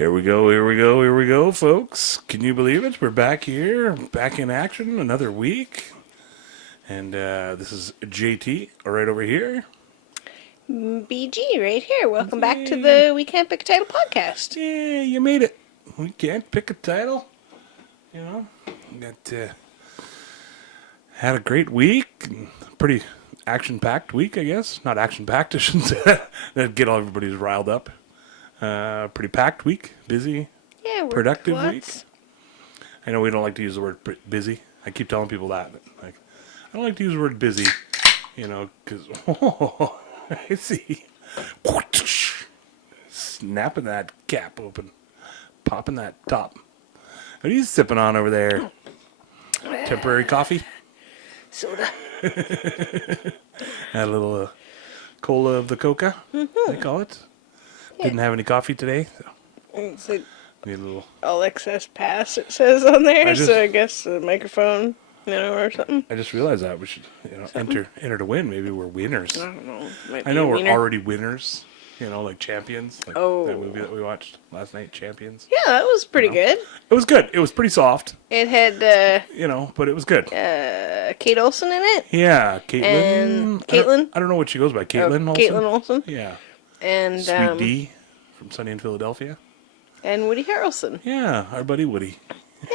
Here we go, here we go, here we go, folks. Can you believe it? We're back here, back in action, another week. And this is JT, right over here. BG, right here. Welcome back to the We Can't Pick a Title podcast. Yeah, you made it. We can't pick a title. You know, had a great week. Pretty action-packed week, I guess. Not action-packed, I shouldn't say that. That'd get all everybody's riled up. Pretty packed week, busy, productive week. I know we don't like to use the word busy. I keep telling people that. But like, I don't like to use the word busy, you know, because, I see. Snapping that cap open. Popping that top. What are you sipping on over there? Temporary coffee? Soda. Had a little cola of the coca, they call it. Yeah. Didn't have any coffee today. So. It's like need a little all excess pass, it says on there. So I guess the microphone, or something. I just realized that we should, enter to win. Maybe we're winners. I don't know. I know we're already winners. Like Champions. Like that movie that we watched last night, Champions. Yeah, that was pretty good. It was good. It was pretty soft. It had, but it was good. Kate Olson in it. Yeah, Kaitlin. And Kaitlin. I don't know what she goes by. Kaitlin Olson. Kaitlin Olson. Yeah. And Sweet D from Sunny in Philadelphia. And Woody Harrelson. Yeah, our buddy Woody.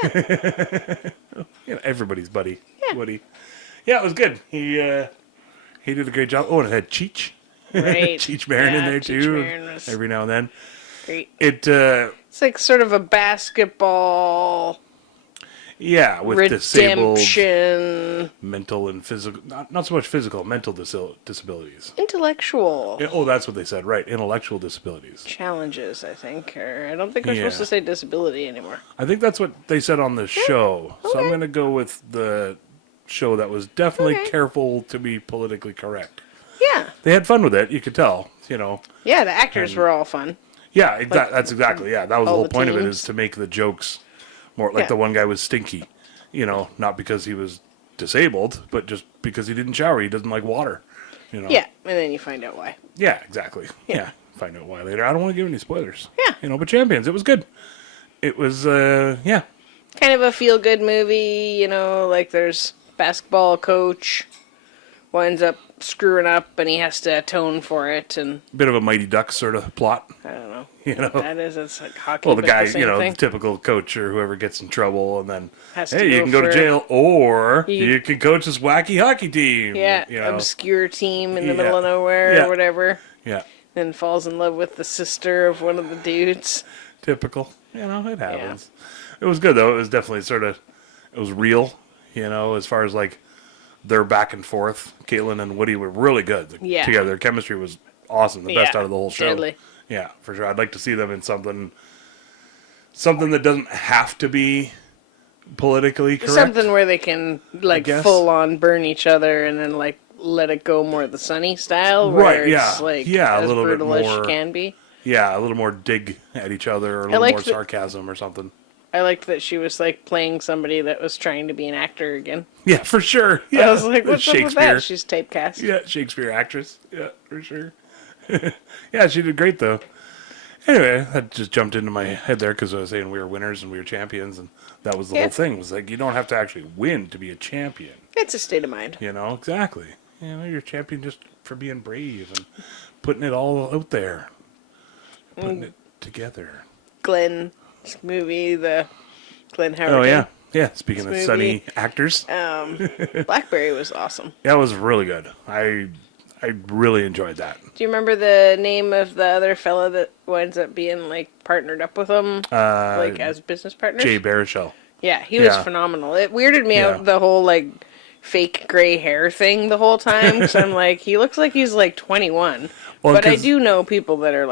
Yeah. Everybody's buddy. Yeah. Woody. Yeah, it was good. He did a great job. Oh, and it had Cheech. Right. Cheech Marin in there too. Was every now and then. Great. It's like sort of a basketball. Yeah, with redemption. Disabled, mental and physical. Not so much physical, mental disabilities. Intellectual. That's what they said, right? Intellectual disabilities. Challenges, I think. Or I don't think we're supposed to say disability anymore. I think that's what they said on the show. Okay. So I'm going to go with the show that was definitely careful to be politically correct. Yeah. They had fun with it, you could tell, Yeah, the actors were all fun. Yeah, that's exactly, that was the whole point of it, is to make the jokes more, like the one guy was stinky, not because he was disabled, but just because he didn't shower, he doesn't like water, Yeah, and then you find out why. Yeah, exactly. Yeah, find out why later. I don't want to give any spoilers. Yeah. But Champions, it was good. It was, Kind of a feel-good movie, like there's basketball coach winds up screwing up and he has to atone for it, and bit of a Mighty Ducks sort of plot. I don't know. That is, it's like hockey. Well, the guy, the typical coach or whoever gets in trouble and then you can go to jail or you can coach this wacky hockey team. Yeah, obscure team in the middle of nowhere or whatever. Yeah. Then falls in love with the sister of one of the dudes. Typical. It happens. Yeah. It was good though. It was definitely it was real, as far as like their back and forth. Kaitlin and Woody were really good together. Their chemistry was awesome. The best out of the whole show. Deadly. Yeah, for sure. I'd like to see them in something that doesn't have to be politically correct. Something where they can full on burn each other and then let it go more the Sunny style, where it's as a little brutal bit more, as she can be. Yeah, a little more dig at each other, or a little more sarcasm or something. I liked that she was playing somebody that was trying to be an actor again. Yeah, for sure. Yeah, I was like, what's up with that? She's typecast. Yeah, Shakespeare actress. Yeah, for sure. Yeah, she did great though. Anyway, that just jumped into my head there because I was saying we were winners and we were champions, and that was the whole thing. It was like, you don't have to actually win to be a champion. It's a state of mind. Exactly. You're a champion just for being brave and putting it all out there, putting it together. Glenn's movie, the Glenn Howerton. Oh yeah, yeah. Speaking of Sunny actors, BlackBerry was awesome. That was really good. I really enjoyed that. Do you remember the name of the other fella that winds up being partnered up with him, as business partners? Jay Baruchel. Yeah, he was phenomenal. It weirded me out, the whole fake gray hair thing the whole time, because I'm he looks like he's 21. Well, but I do know people that are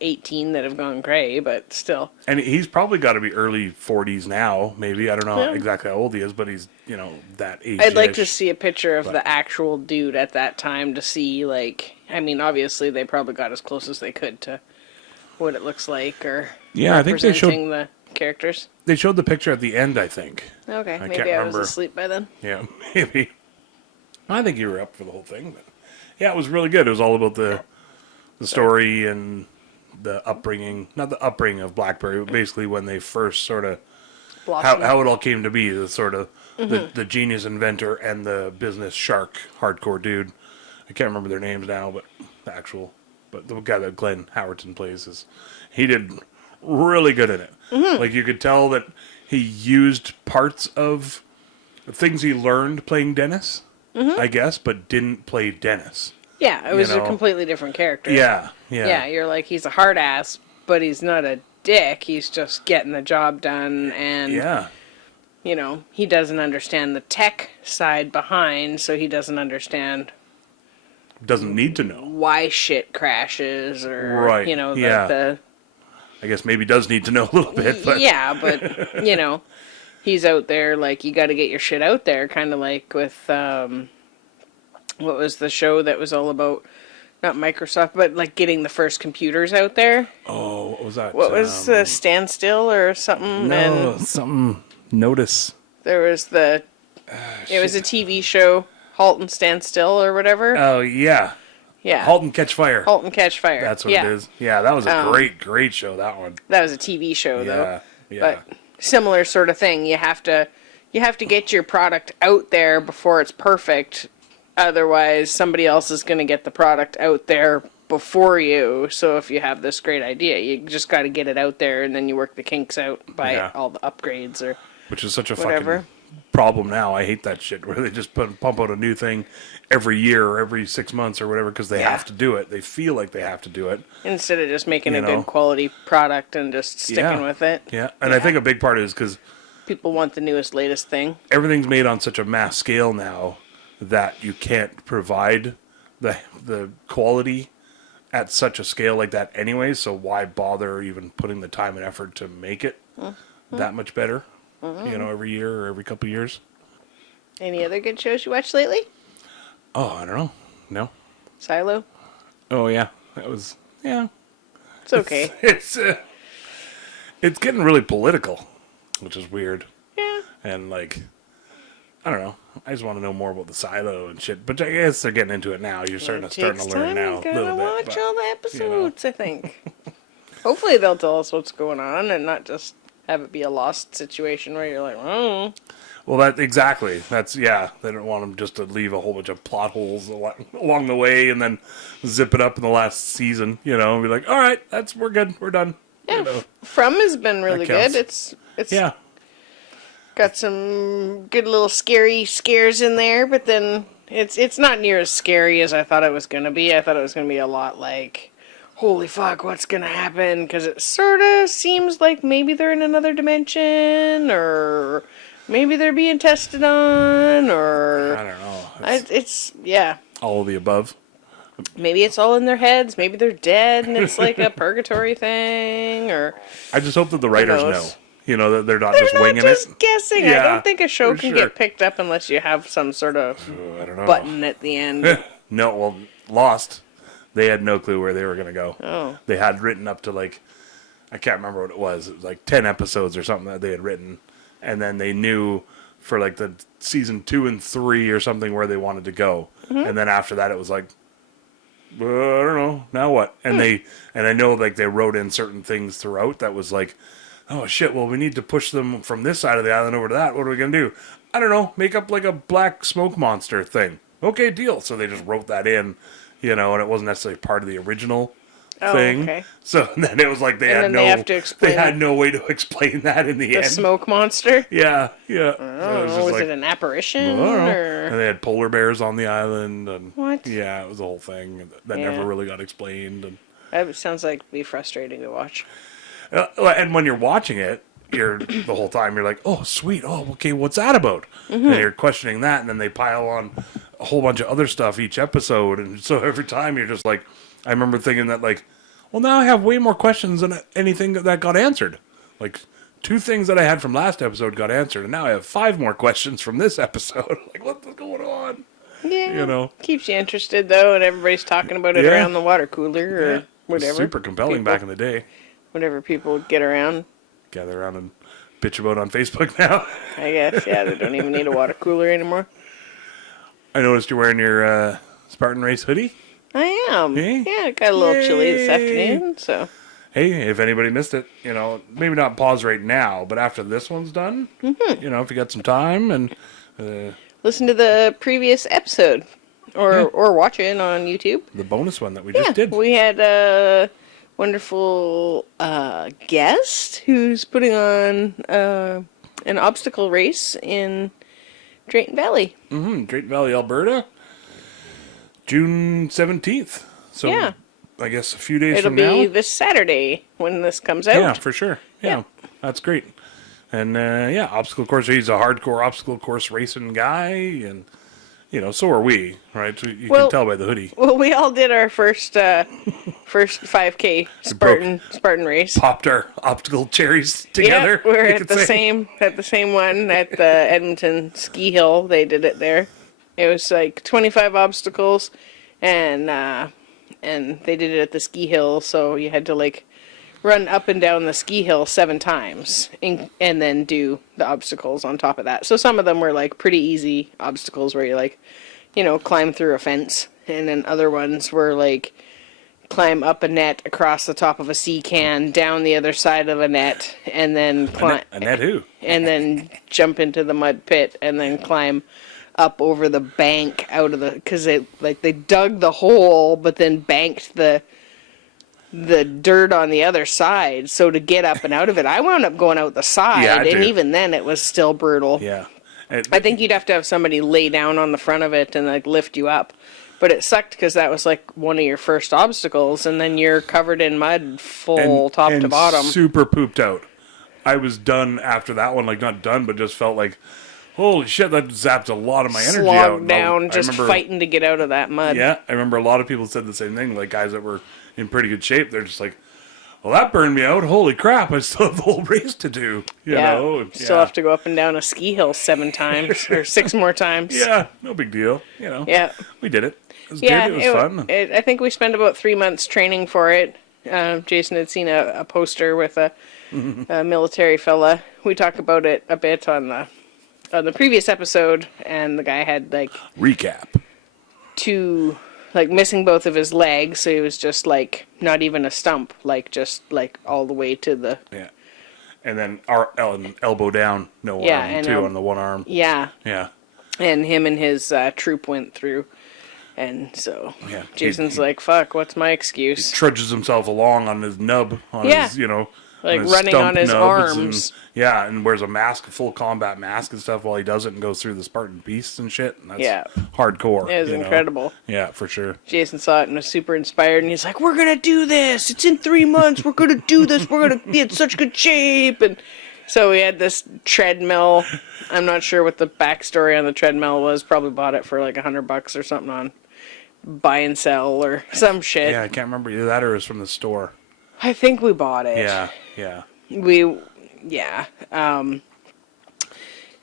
18 that have gone gray, but still. And he's probably got to be early 40s now, maybe. I don't know exactly how old he is, but he's, that age. I'd like to see a picture of the actual dude at that time to see, obviously they probably got as close as they could to what it looks like, or I think they showed the characters. They showed the picture at the end, I think. Okay, maybe I was asleep by then. Yeah, maybe. I think you were up for the whole thing, but yeah, it was really good. It was all about the story and the upbringing, not the upbringing of BlackBerry, but basically when they first sort of how it all came to be, the sort of the genius inventor and the business shark hardcore dude. I can't remember their names now, but the guy that Glenn Howerton plays he did really good in it. Like you could tell that he used parts of things he learned playing Dennis, I guess, but didn't play Dennis. Yeah, it was a completely different character. Yeah. Yeah, you're like, he's a hard ass, but he's not a dick. He's just getting the job done, and he doesn't understand the tech side behind, so he doesn't understand. Doesn't need to know why shit crashes, or right. The I guess maybe does need to know a little bit, but but he's out there like, you got to get your shit out there, kind of like with what was the show that was all about, not Microsoft, but like getting the first computers out there. Oh, what was that? What was Standstill or something? No, something. Notice. There was it was a TV show, Halt and Stand Still or whatever. Oh, yeah. Yeah. Halt and Catch Fire. Halt and Catch Fire. That's what it is. Yeah, that was a great show, that one. That was a TV show, though. Yeah. But similar sort of thing. You have to get your product out there before it's perfect. Otherwise, somebody else is going to get the product out there before you. So if you have this great idea, you just got to get it out there, and then you work the kinks out by all the upgrades or which is such a whatever. Fucking problem now. I hate that shit where they just pump out a new thing every year or every 6 months or whatever because they have to do it. They feel like they have to do it. Instead of just making a good quality product and just sticking with it. Yeah, and I think a big part is because people want the newest, latest thing. Everything's made on such a mass scale now that you can't provide the quality at such a scale like that anyway, so why bother even putting the time and effort to make it that much better, every year or every couple of years. Any other good shows you watched lately? Oh, I don't know. No. Silo? Oh, yeah. That was, It's okay. It's getting really political, which is weird. Yeah. And, like, I don't know. I just want to know more about the silo and shit. But I guess they're getting into it now. You're starting to learn now. You gotta watch all the episodes, I think. Hopefully they'll tell us what's going on and not just have it be a lost situation where you're like, oh. Well, exactly. That's, they don't want them just to leave a whole bunch of plot holes along the way and then zip it up in the last season, and be like, all right, we're good. We're done. Yeah, From has been really good. It's got some good little scary scares in there, but then it's not near as scary as I thought it was going to be. I thought it was going to be a lot like, holy fuck, what's going to happen? Because it sort of seems like maybe they're in another dimension, or maybe they're being tested on, or... I don't know. It's all of the above. Maybe it's all in their heads. Maybe they're dead, and it's like a purgatory thing, or... I just hope that the writers know. That they're not just winging it. They're not just guessing. Yeah, I don't think a show can get picked up unless you have some sort of button at the end. No, well, Lost, they had no clue where they were going to go. Oh. They had written up to, like, I can't remember what it was. It was like 10 episodes or something that they had written. And then they knew for, like, the season 2 and 3 or something where they wanted to go. Mm-hmm. And then after that, it was like, I don't know, now what? And I know, like, they wrote in certain things throughout that was like, oh, shit, well, we need to push them from this side of the island over to that. What are we going to do? I don't know, make up like a black smoke monster thing. Okay, deal. So they just wrote that in, and it wasn't necessarily part of the original thing. Okay. So then it was like they had no way to explain that in the end. The smoke monster? Yeah. Was it an apparition? Or... And they had polar bears on the island. And what? Yeah, it was a whole thing that never really got explained. And that sounds like it'd be frustrating to watch. And when you're watching it, the whole time you're like, oh, sweet. Oh, okay, what's that about? Mm-hmm. And you're questioning that, and then they pile on a whole bunch of other stuff each episode. And so every time you're just like, I remember thinking that, like, well, now I have way more questions than anything that got answered. Like, 2 things that I had from last episode got answered, and now I have 5 more questions from this episode. Like, what's going on? Yeah. Keeps you interested, though, and everybody's talking about it around the water cooler or whatever. Super compelling back in the day. Whatever people would gather around and bitch about on Facebook now. I guess, they don't even need a water cooler anymore. I noticed you're wearing your Spartan Race hoodie. I am. Yeah, it got a little chilly this afternoon, so. hey, if anybody missed it, maybe not pause right now, but after this one's done, if you got some time and listen to the previous episode or watch it on YouTube. The bonus one that we just did. We had a wonderful guest who's putting on an obstacle race in Drayton Valley. Drayton Valley, Alberta. June 17th. So I guess a few days from now. It'll be this Saturday when this comes out. Yeah, for sure. Yeah. That's great. And obstacle course. He's a hardcore obstacle course racing guy, and so are we, right? So you can tell by the hoodie. Well, we all did our first 5K Spartan race. Popped our optical cherries together. Yeah, we're at the same one at the Edmonton ski hill. They did it there. It was like 25 obstacles, and they did it at the ski hill. So you had to like run up and down the ski hill 7 times, and then do the obstacles on top of that. So some of them were like pretty easy obstacles where you like, climb through a fence, and then other ones were like climb up a net across the top of a sea can, down the other side of a net, and then climb a net who? And then jump into the mud pit, and then climb up over the bank out of the, because they dug the hole but then banked the dirt on the other side, so to get up and out of it, I wound up going out the side, and even then it was still brutal. Yeah. I think you'd have to have somebody lay down on the front of it and like lift you up. But it sucked because that was like one of your first obstacles, and then you're covered in mud top to bottom. Super pooped out. I was done after that one, like not done, but just felt like, holy shit, that zapped a lot of my energy out. Slogged down, just fighting to get out of that mud. Yeah, I remember a lot of people said the same thing, like guys that were in pretty good shape. They're just like, well, that burned me out. Holy crap, I still have the whole race to do. You know? Still have to go up and down a ski hill 7 times or 6 more times. Yeah, no big deal. Yeah, we did it. It was good. It was fun. I think we spent about 3 months training for it. Jason had seen a poster with a military fella. We talked about it a bit on the previous episode, and the guy had like recap 2, like missing both of his legs, so he was just like not even a stump, like just like all the way to the and then our elbow down, no arm too on the one arm. Yeah. And him and his troop went through. And so Jason's like, fuck, what's my excuse? He trudges himself along on his nub, on his, like running on his arms. And wears a mask, a full combat mask and stuff while he does it, and goes through the Spartan beasts and shit. And that's hardcore. It was incredible. Yeah, for sure. Jason saw it and was super inspired, and he's like, we're going to do this. It's in 3 months. We're going to do this. We're going to be in such good shape. And so we had this treadmill. I'm not sure what the backstory on the treadmill was. Probably bought it for like $100 or something on buy and sell or some shit. Yeah, I can't remember either that or it was from the store. I think we bought it. Yeah.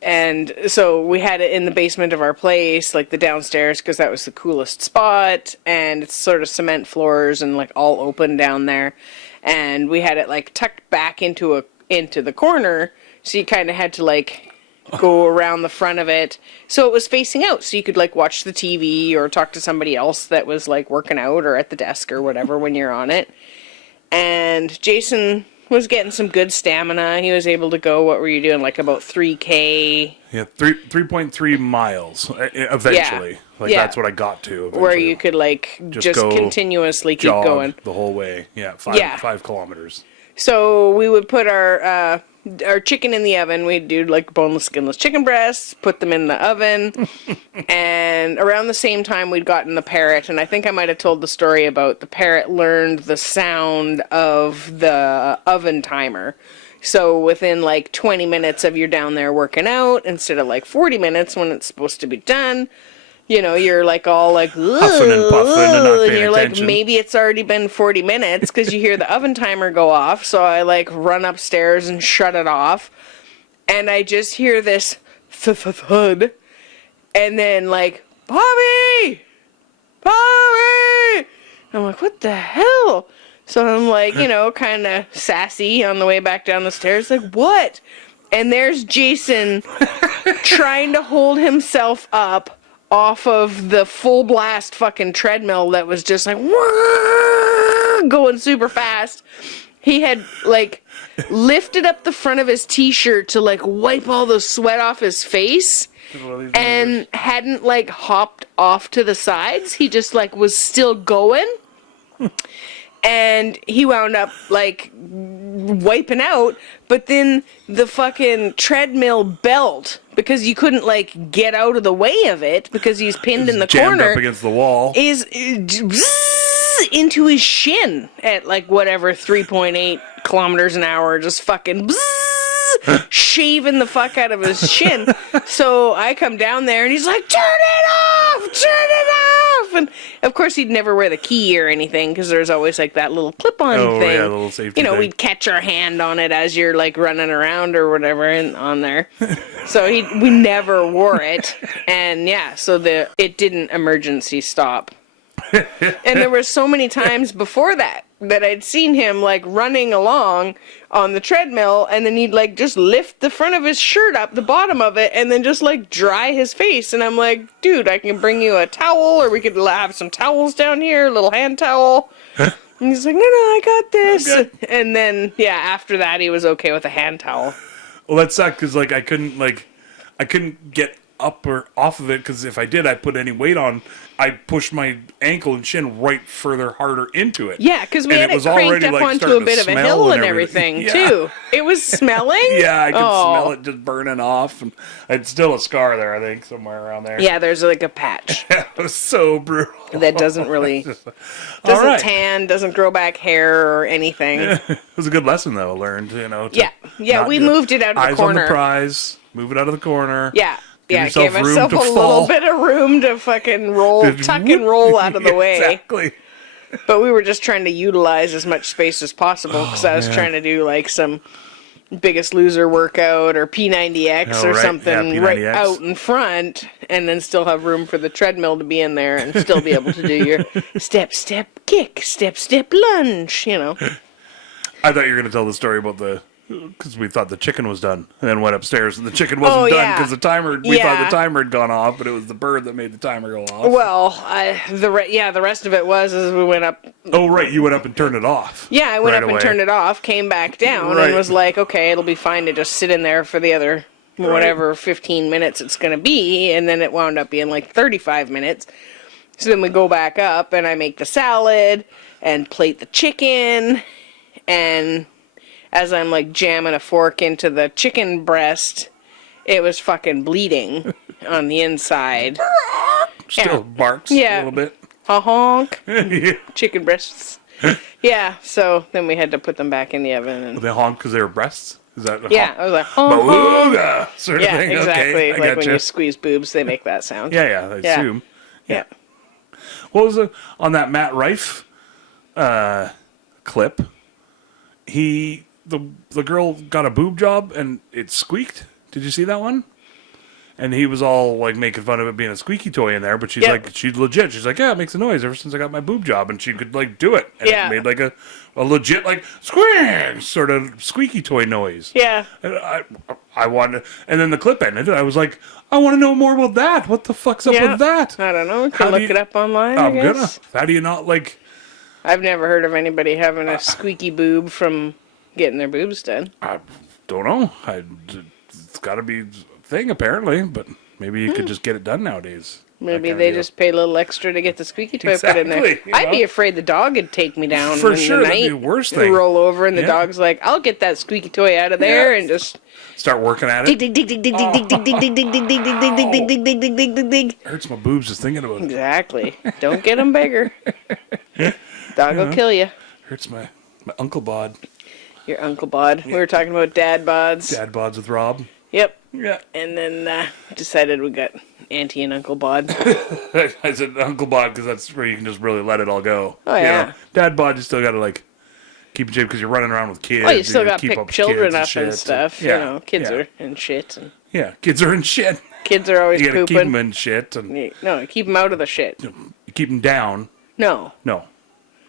And so we had it in the basement of our place, like the downstairs, because that was the coolest spot, and it's sort of cement floors and like all open down there. And we had it like tucked back into the corner, so you kind of had to like go around the front of it, so it was facing out, so you could like watch the TV or talk to somebody else that was like working out or at the desk or whatever when you're on it. And Jason was getting some good stamina. He was able to go, what were you doing, like about 3K? Yeah, 3.3 miles eventually. That's what I got to eventually. Where you could like just continuously keep going the whole way. 5 kilometers. So we would put our chicken in the oven. We'd do like boneless, skinless chicken breasts, put them in the oven. And around the same time we'd gotten the parrot, and I think I might have told the story about the parrot learned the sound of the oven timer. So within like 20 minutes of you're down there working out, instead of like 40 minutes when it's supposed to be done, you're like all like huffing and puffing and not paying you're attention. Like, maybe it's already been 40 minutes because you hear the oven timer go off. So I like run upstairs and shut it off, and I just hear this thud, and then like Bobby. I'm like, what the hell? So I'm like, kind of sassy on the way back down the stairs, like what? And there's Jason trying to hold himself up off of the full blast fucking treadmill that was just like going super fast, He had, like, lifted up the front of his t-shirt to, like, wipe all the sweat off his face and hadn't, like, hopped off to the sides. He just, like, was still going. And he wound up, like, wiping out, but then the fucking treadmill belt, because you couldn't, like, get out of the way of it because he's pinned in the corner. Jammed up against the wall. Is into his shin at, like, whatever, 3.8 kilometers an hour, just fucking shaving the fuck out of his shin. So I come down there and he's like, turn it off! Turn it off! And of course he'd never wear the key or anything because there's always like that little clip-on thing. Yeah, little safety thing. We'd catch our hand on it as you're like running around or whatever on there. So we never wore it. And yeah, so it didn't emergency stop. And there were so many times before that I'd seen him like running along on the treadmill, and then he'd like just lift the front of his shirt up, the bottom of it, and then just like dry his face. And I'm like, dude, I can bring you a towel, or we could have some towels down here, a little hand towel. And he's like, no, I got this. Okay. And then yeah, after that he was okay with a hand towel. Well, that sucked because like I couldn't get up or off of it because if I did, I put any weight on, I pushed my ankle and shin right further harder into it. Yeah, because we had it cranked up onto a bit of a hill and everything too. It was smelling? Yeah, I could smell it just burning off. And it's still a scar there, I think, somewhere around there. Yeah, there's like a patch. It was so brutal. That doesn't really, doesn't tan, doesn't grow back hair or anything. Yeah. It was a good lesson though, learned, Yeah, we moved it out of the corner. Eyes on the prize, move it out of the corner. Yeah. Yeah, gave myself a little bit of room to fucking tuck and roll out of the way. Exactly. But we were just trying to utilize as much space as possible because I was trying to do like some Biggest Loser workout or P90X or something right out in front, and then still have room for the treadmill to be in there and still be able to do your step, kick, step, lunge, I thought you were going to tell the story about because we thought the chicken was done, and then went upstairs and the chicken wasn't done because the timer. We thought the timer had gone off, but it was the bird that made the timer go off. Well, the rest of it was as we went up. Oh right, you went up and turned it off. Yeah, I went up and turned it off, came back down, and was like, okay, it'll be fine to just sit in there for the other whatever 15 minutes it's going to be, and then it wound up being like 35 minutes. So then we go back up, and I make the salad and plate the chicken, and as I'm like jamming a fork into the chicken breast, it was fucking bleeding on the inside. Still barks a little bit. Honk. Chicken breasts. Yeah, so then we had to put them back in the oven. And they honk because they were breasts? Is that I was like, honk. Beluga sort of thing. Exactly. Okay, like when you squeeze boobs, they make that sound. I assume. Yeah. What was on that Matt Rife clip? The girl got a boob job and it squeaked. Did you see that one? And he was all like making fun of it being a squeaky toy in there, but she's like, she's legit. She's like, yeah, it makes a noise ever since I got my boob job, and she could like do it, and it made like a legit like squeak sort of squeaky toy noise. Yeah. And I wanted, and then the clip ended, and I was like, I want to know more about that. What the fuck's up with that? I don't know. Can look it up online. I'm gonna. How do you not like? I've never heard of anybody having a squeaky boob from getting their boobs done. I don't know. It's got to be a thing apparently, but maybe you could just get it done nowadays. Maybe they just pay a little extra to get the squeaky toy put in there. I'd be afraid the dog would take me down for in sure. the night. That'd be the worst thing. Roll over and the dog's like, "I'll get that squeaky toy out of there and just start working at it." Dig, dig, dig, dig, dig, dig, dig, dig, dig, dig, dig, dig, dig, dig, dig, dig, dig, dig, dig, dig. Hurts my boobs just thinking about it. Exactly. Don't get them bigger. Dog will kill you. Hurts my uncle bod. Your uncle bod. We were talking about dad bods. Dad bods with Rob. Yep. Yeah. And then decided we got auntie and uncle bod. I said uncle bod because that's where you can just really let it all go. Oh yeah. Dad bod, you still got to like keep in shape because you're running around with kids. Oh, you still got to pick children up and stuff. And, kids are in shit. And kids are in shit. Kids are always pooping. You got to pooping. keep them in shit. And, no, keep them out of the shit. You keep them down. No.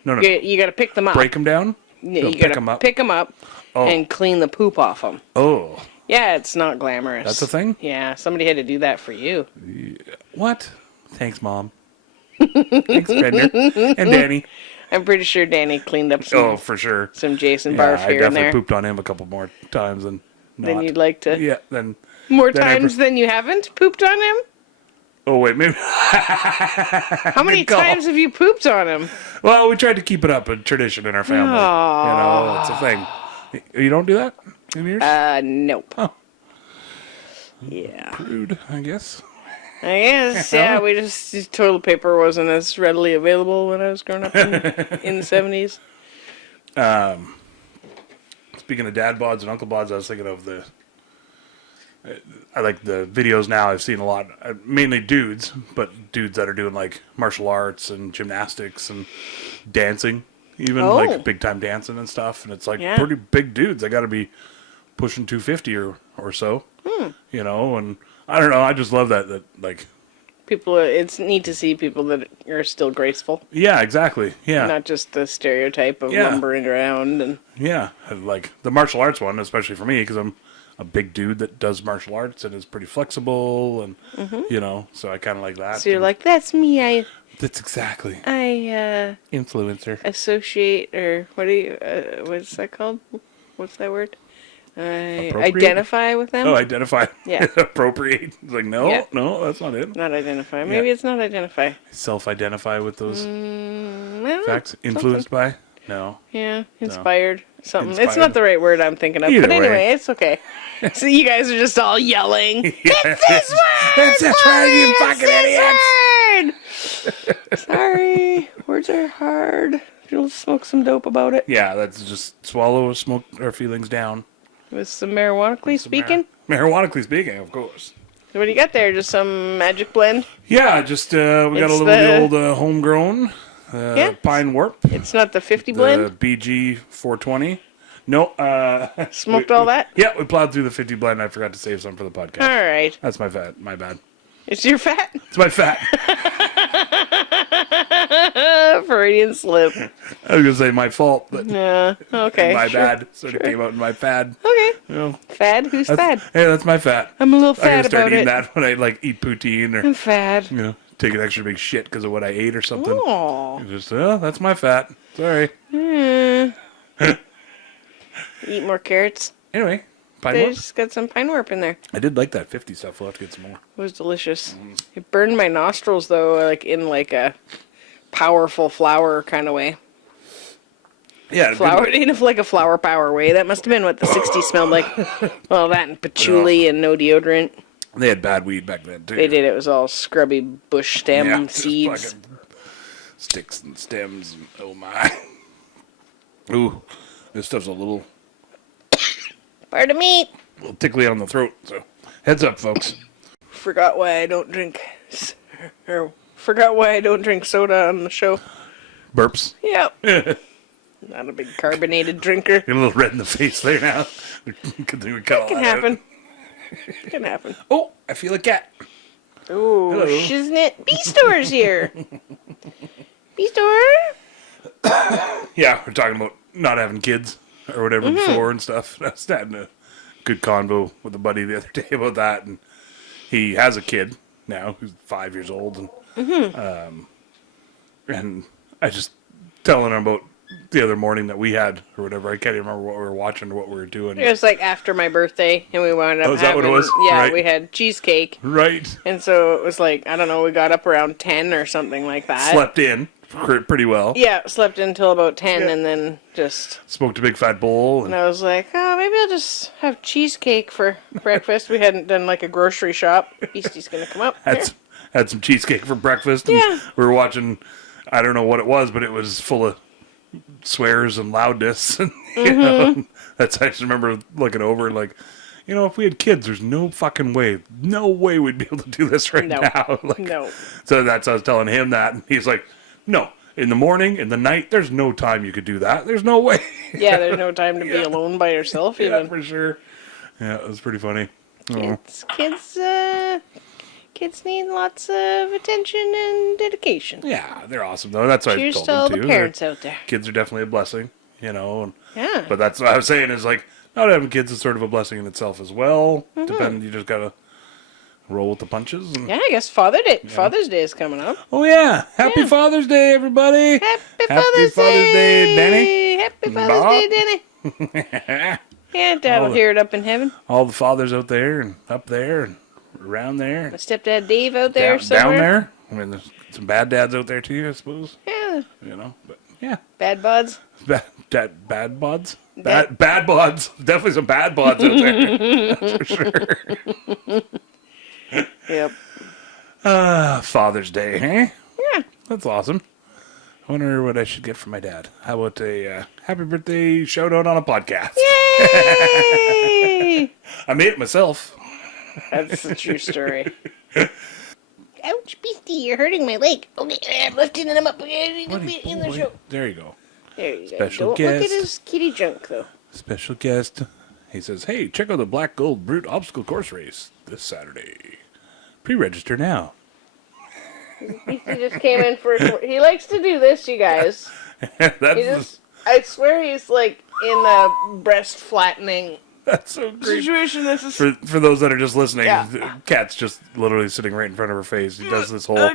You got to pick them up. Break them down? Yeah, you got to pick them up and clean the poop off them. Oh. Yeah, it's not glamorous. That's a thing? Yeah, somebody had to do that for you. Yeah. What? Thanks, Mom. Thanks, Brenda. And Danny. I'm pretty sure Danny cleaned up for sure. Some Jason barf here and there. I definitely pooped on him a couple more times than not. Than you'd like to? Yeah, then... More times than you haven't pooped on him? Oh, wait, maybe... How many times have you pooped on him? Well, we tried to keep it up, a tradition in our family. Aww. You know, it's a thing. You don't do that in yours? Nope. Oh. Yeah. Prude, I guess. Yeah, we just... Toilet paper wasn't as readily available when I was growing up in the 70s. Speaking of dad bods and uncle bods, I was thinking of I like the videos now. I've seen a lot, mainly dudes, but dudes that are doing like martial arts and gymnastics and dancing, even like big time dancing and stuff. And it's like pretty big dudes. They got to be pushing 250 or so, you know. And I don't know. I just love that like people. It's neat to see people that are still graceful. Yeah, exactly. Yeah, not just the stereotype of lumbering around and like the martial arts one, especially for me because I'm a big dude that does martial arts and is pretty flexible and you know, so I kind of like that. So you're like, that's me. That's exactly. Influencer. Associate or what's that called? What's that word? Identify with them. Oh, identify. Yeah. Appropriate. It's like no, that's not it. Not identify. Maybe it's not identify. Self-identify with those facts. Influenced by. No. Yeah, inspired. Something. It's not the right word I'm thinking of. But anyway, it's okay. So you guys are just all yelling. It's this word! It's this word, you fucking idiots! Sorry. Words are hard. You'll smoke some dope about it. Yeah, that's just swallow or smoke our feelings down. With some marijuanically speaking? Marijuanically speaking, of course. So what do you got there? Just some magic blend? Yeah, just we got a little the old homegrown pine warp. It's not the 50 blend? The BG 420. No. Smoked all that? Yeah, we plowed through the 50 blend. I forgot to save some for the podcast. All right. That's my fat. My bad. It's your fat? It's my fat. Freudian slip. I was going to say my fault, but yeah, okay. My bad. So it came out in my fad. Okay. You know, fad? Who's fad? Hey, that's my fat. I'm a little fat about it. I start eating that when I like eat poutine or I'm fad. You know, take an extra big shit because of what I ate or something. Oh. Just that's my fat. Sorry. Eat more carrots. Anyway, pine they warp. just got some pine warp in there. I did like that 50 stuff. We'll have to get some more. It was delicious. It burned my nostrils though, like in like a powerful flower kind of way. Yeah, flower in like a flower power way. That must have been what the 60s smelled like. Well, that and patchouli and no deodorant. They had bad weed back then too. They did. It was all scrubby bush stem seeds, sticks and stems. And, oh my! Ooh, this stuff's a little. Pardon me. A little tickly on the throat. So, heads up, folks. Forgot why I don't drink soda on the show. Burps. Yep. Not a big carbonated drinker. You're a little red in the face there now. Good thing we cut all that happen. It can happen. Oh, I feel a cat. Ooh, shiznit. B-Store's here. B-Store? Yeah, we're talking about not having kids or whatever before and stuff. I was having a good convo with a buddy the other day about that, and he has a kid now who's 5 years old, and and I just telling him about the other morning that we had or whatever. I can't even remember what we were watching or what we were doing. It was like after my birthday, and we wound up is that what it was? Yeah, right. We had cheesecake. Right. And so it was like, I don't know, we got up around 10 or something like that. Slept in pretty well. Yeah, slept until about 10 and then just... Smoked a big fat bowl. And I was like, oh, maybe I'll just have cheesecake for breakfast. We hadn't done like a grocery shop. Beastie's going to come up. Had some cheesecake for breakfast. And we were watching, I don't know what it was, but it was full of swears and loudness. And, you know, I just remember looking over and like, you know, if we had kids, there's no fucking way, we'd be able to do this right now. Like, no. So that's, I was telling him that, and he's like, no, in the morning, in the night, there's no time you could do that. There's no way. Yeah, there's no time to be alone by yourself even. Yeah, for sure. Yeah, it was pretty funny. Kids need lots of attention and dedication. Yeah, they're awesome though. That's what I told them too. Cheers to all the parents out there. Kids are definitely a blessing, you know. And, yeah. But that's what I was saying is like, not having kids is sort of a blessing in itself as well. You just gotta roll with the punches. And... Yeah, I guess Father's Day is coming up. Oh, yeah. Happy Father's Day, everybody. Happy Father's Day, Danny. Happy Father's Day, Danny. Yeah, Dad will hear it up in heaven. All the fathers out there and up there and around there. My stepdad Dave out there somewhere. Down there. I mean, there's some bad dads out there, too, I suppose. Yeah. But yeah. Bad buds. Bad buds? Bad buds. Definitely some bad buds out there. That's for sure. Yep. Father's Day, eh? Yeah. That's awesome. I wonder what I should get for my dad. How about a happy birthday shout out on a podcast? Yay! I made it myself. That's a true story. Ouch, beastie, you're hurting my leg. Okay, I'm lifting him up in the show. There you go. There you go. Special Don't guest. look at his kitty junk, though. Special guest. He says, hey, check out the Black Gold Brute Obstacle Course Race this Saturday. Pre-register now. He just came in for he likes to do this, you guys. I swear he's like in the breast flattening that's so great. situation. This is for those that are just listening. Yeah. The cat's just literally sitting right in front of her face. He does this whole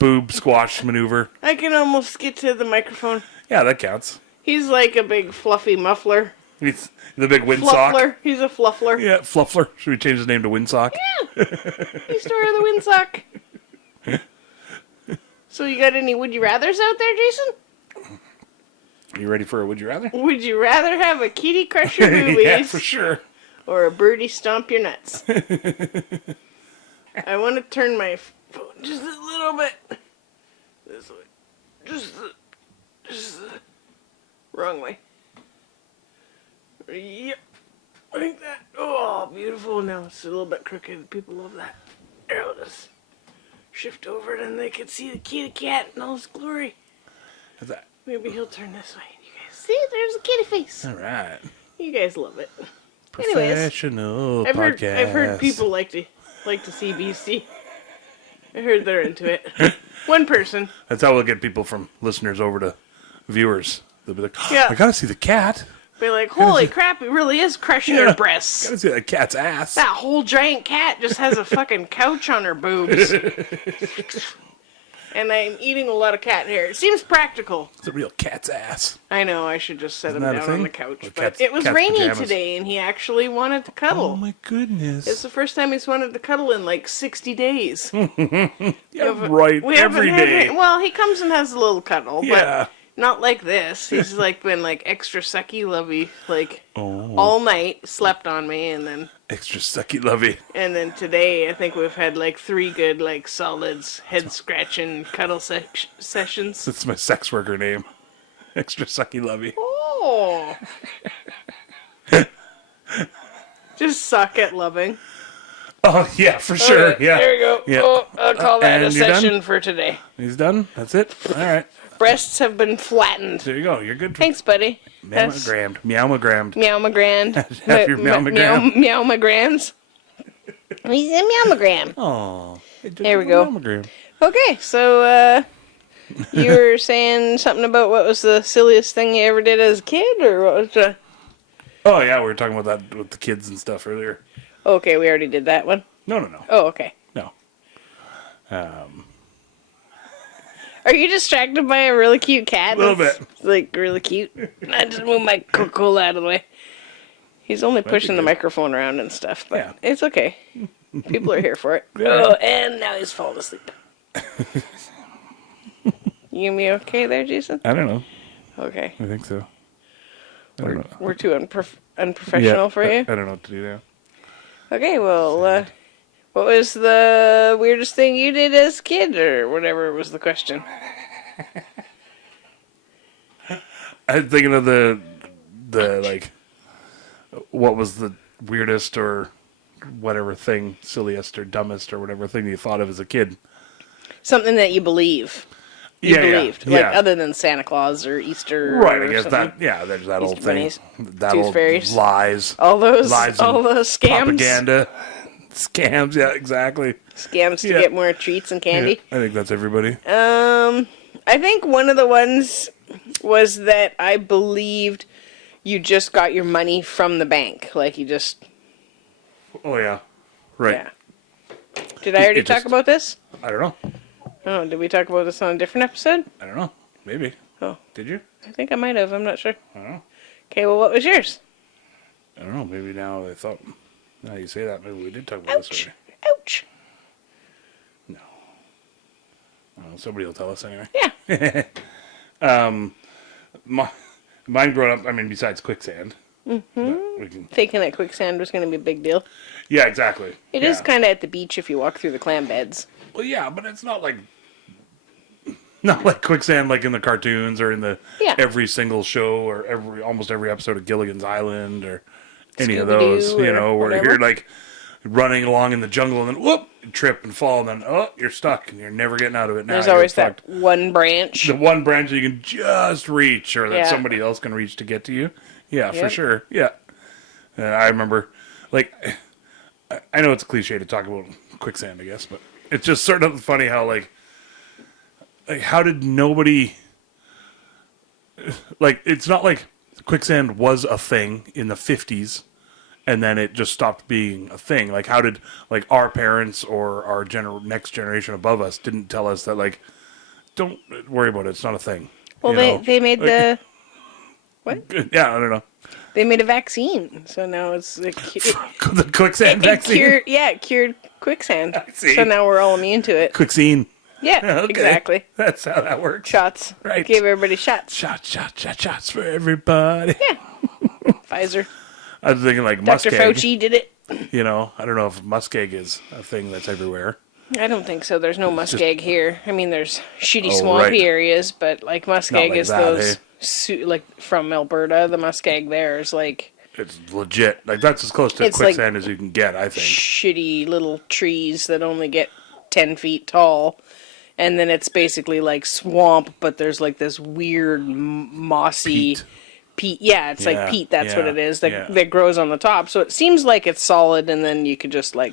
boob squash maneuver. I can almost get to the microphone. Yeah, that counts. He's like a big fluffy muffler. He's the big windsock. Fluffler. He's a fluffler. Yeah, Fluffler. Should we change his name to Windsock? Yeah. He's story of the windsock. So you got any would you rathers out there, Jason? You ready for a would you rather? Would you rather have a kitty crush your boobies? Yeah, for sure. Or a birdie stomp your nuts? I want to turn my phone just a little bit this way. Just the wrong way. Yep. Like that. Oh, beautiful. Now it's a little bit crooked. People love that. There, I'll just shift over it and they can see the kitty cat in all its glory. What's that? Maybe he'll turn this way. You guys see? There's a kitty face. All right. You guys love it. Professional podcast. I've heard people like to see BC. I heard they're into it. One person. That's how we'll get people from listeners over to viewers. They'll be like, Yeah. I gotta see the cat. Be like, holy crap, it really is crushing her breasts. Gotta see that cat's ass. That whole giant cat just has a fucking couch on her boobs. And I'm eating a lot of cat hair. It seems practical. It's a real cat's ass. I know, I should just set him down on the couch. Or But it was rainy pajamas. today, and he actually wanted to cuddle. Oh my goodness. It's the first time he's wanted to cuddle in like 60 days. Yeah, right. Every day. Well, he comes and has a little cuddle, Yeah. but not like this. He's like been like extra sucky lovey, like Oh. all night, slept on me, and then Extra sucky lovey. today I think we've had like 3 good like solids, head scratching cuddle sessions. That's my sex worker name. Extra sucky lovey. Oh. Just suck at loving. Oh, yeah, for sure. Okay, Yeah. there we go. Yeah. Oh, I'll call that a and you're session done? for today. He's done? That's it? All right. Breasts have been flattened. There you go. You're good. Thanks, buddy. Meowmagrammed. Meowmagrammed. Meowmagram. Have your meowmagram. Meowmagrams. He's a meowmagram. Oh. There we go. Meowmagram. Okay, so you were saying something about what was the silliest thing you ever did as a kid, or what was the... Oh, yeah, we were talking about that with the kids and stuff earlier. Okay, we already did that one. No. Oh, okay. No. Are you distracted by a really cute cat? A little bit. Like, really cute. I just moved my Coca-Cola out of the way. He's only pushing the microphone around and stuff, but Yeah. it's okay. People are here for it. Yeah. Oh, and now he's falling asleep. You and me okay there, Jason? I don't know. Okay. I think so. I don't know. We're too unprofessional for you? I don't know what to do now. Okay, well, what was the weirdest thing you did as a kid, or whatever was the question? I'm thinking of the like, what was the weirdest or whatever thing, silliest or dumbest or whatever thing you thought of as a kid? Something that you believe. Believed. Yeah. Like, other than Santa Claus or Easter Right, or I guess something. there's that Easter old thing. bunnies, That tooth old fairies. lies. All those Lies all and those scams. Propaganda. Scams, yeah, exactly. Scams to Yeah. get more treats and candy. Yeah, I think that's everybody. I think one of the ones was that I believed you just got your money from the bank. Like, you just... Oh, yeah. Right. Yeah. Did I already talk about this? I don't know. Oh, did we talk about this on a different episode? I don't know. Maybe. Oh. Did you? I think I might have. I'm not sure. I don't know. Okay, well, what was yours? I don't know. Maybe now you say that, maybe we did talk about this already. Ouch. No. Somebody will tell us anyway. Yeah. Mine growing up, I mean, besides quicksand. Mm-hmm. Thinking that quicksand was going to be a big deal. Yeah, exactly. It is kind of at the beach if you walk through the clam beds. Well, yeah, but it's not like quicksand like in the cartoons or in the every single show or almost every episode of Gilligan's Island or any of those, where you're like running along in the jungle and then whoop, you trip and fall and then you're stuck and you're never getting out of it now. There's always that one branch. The one branch that you can just reach or that somebody else can reach to get to you. Yeah, for sure. Yeah. And I remember, like, I know it's a cliche to talk about quicksand, I guess, but it's just sort of funny how, like how did nobody, like, it's not like quicksand was a thing in the 50s and then it just stopped being a thing. Like, how did, like, our parents or our next generation above us didn't tell us that, like, don't worry about it, it's not a thing. Well, they made the... What? Yeah, I don't know. They made a vaccine, so now it's the quicksand vaccine. It cured quicksand. I see. So now we're all immune to it. Quicksand. Yeah, okay. Exactly. That's how that works. Shots. Right. Gave everybody shots. Shots for everybody. Yeah. Pfizer. I was thinking like Dr. muskeg. Fauci did it. I don't know if muskeg is a thing that's everywhere. I don't think so. There's no muskeg here. I mean, there's shitty swampy areas, but like muskeg is those, like from Alberta, the muskeg there is like... It's legit. Like, that's as close to quicksand as you can get, I think. Shitty little trees that only get 10 feet tall. And then it's basically like swamp, but there's like this weird mossy... Peat. Yeah, it's like peat, that's what it is, that grows on the top. So it seems like it's solid, and then you could just like...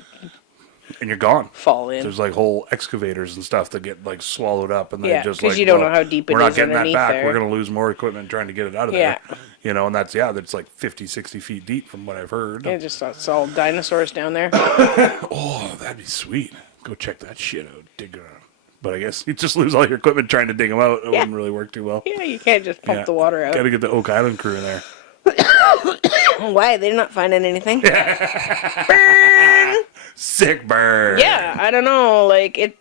And you're gone. Fall in. There's like whole excavators and stuff that get like swallowed up, and they just because you don't know how deep it is. We're not getting that back. There. We're going to lose more equipment trying to get it out of there. And that's that's like 50, 60 feet deep from what I've heard. Yeah, just it's all dinosaurs down there. Oh, that'd be sweet. Go check that shit out. Dig around. But I guess you just lose all your equipment trying to dig them out. It wouldn't really work too well. Yeah, you can't just pump the water out. Got to get the Oak Island crew in there. Why? They're not finding anything. Burn! Sick burn. Yeah, I don't know. Like,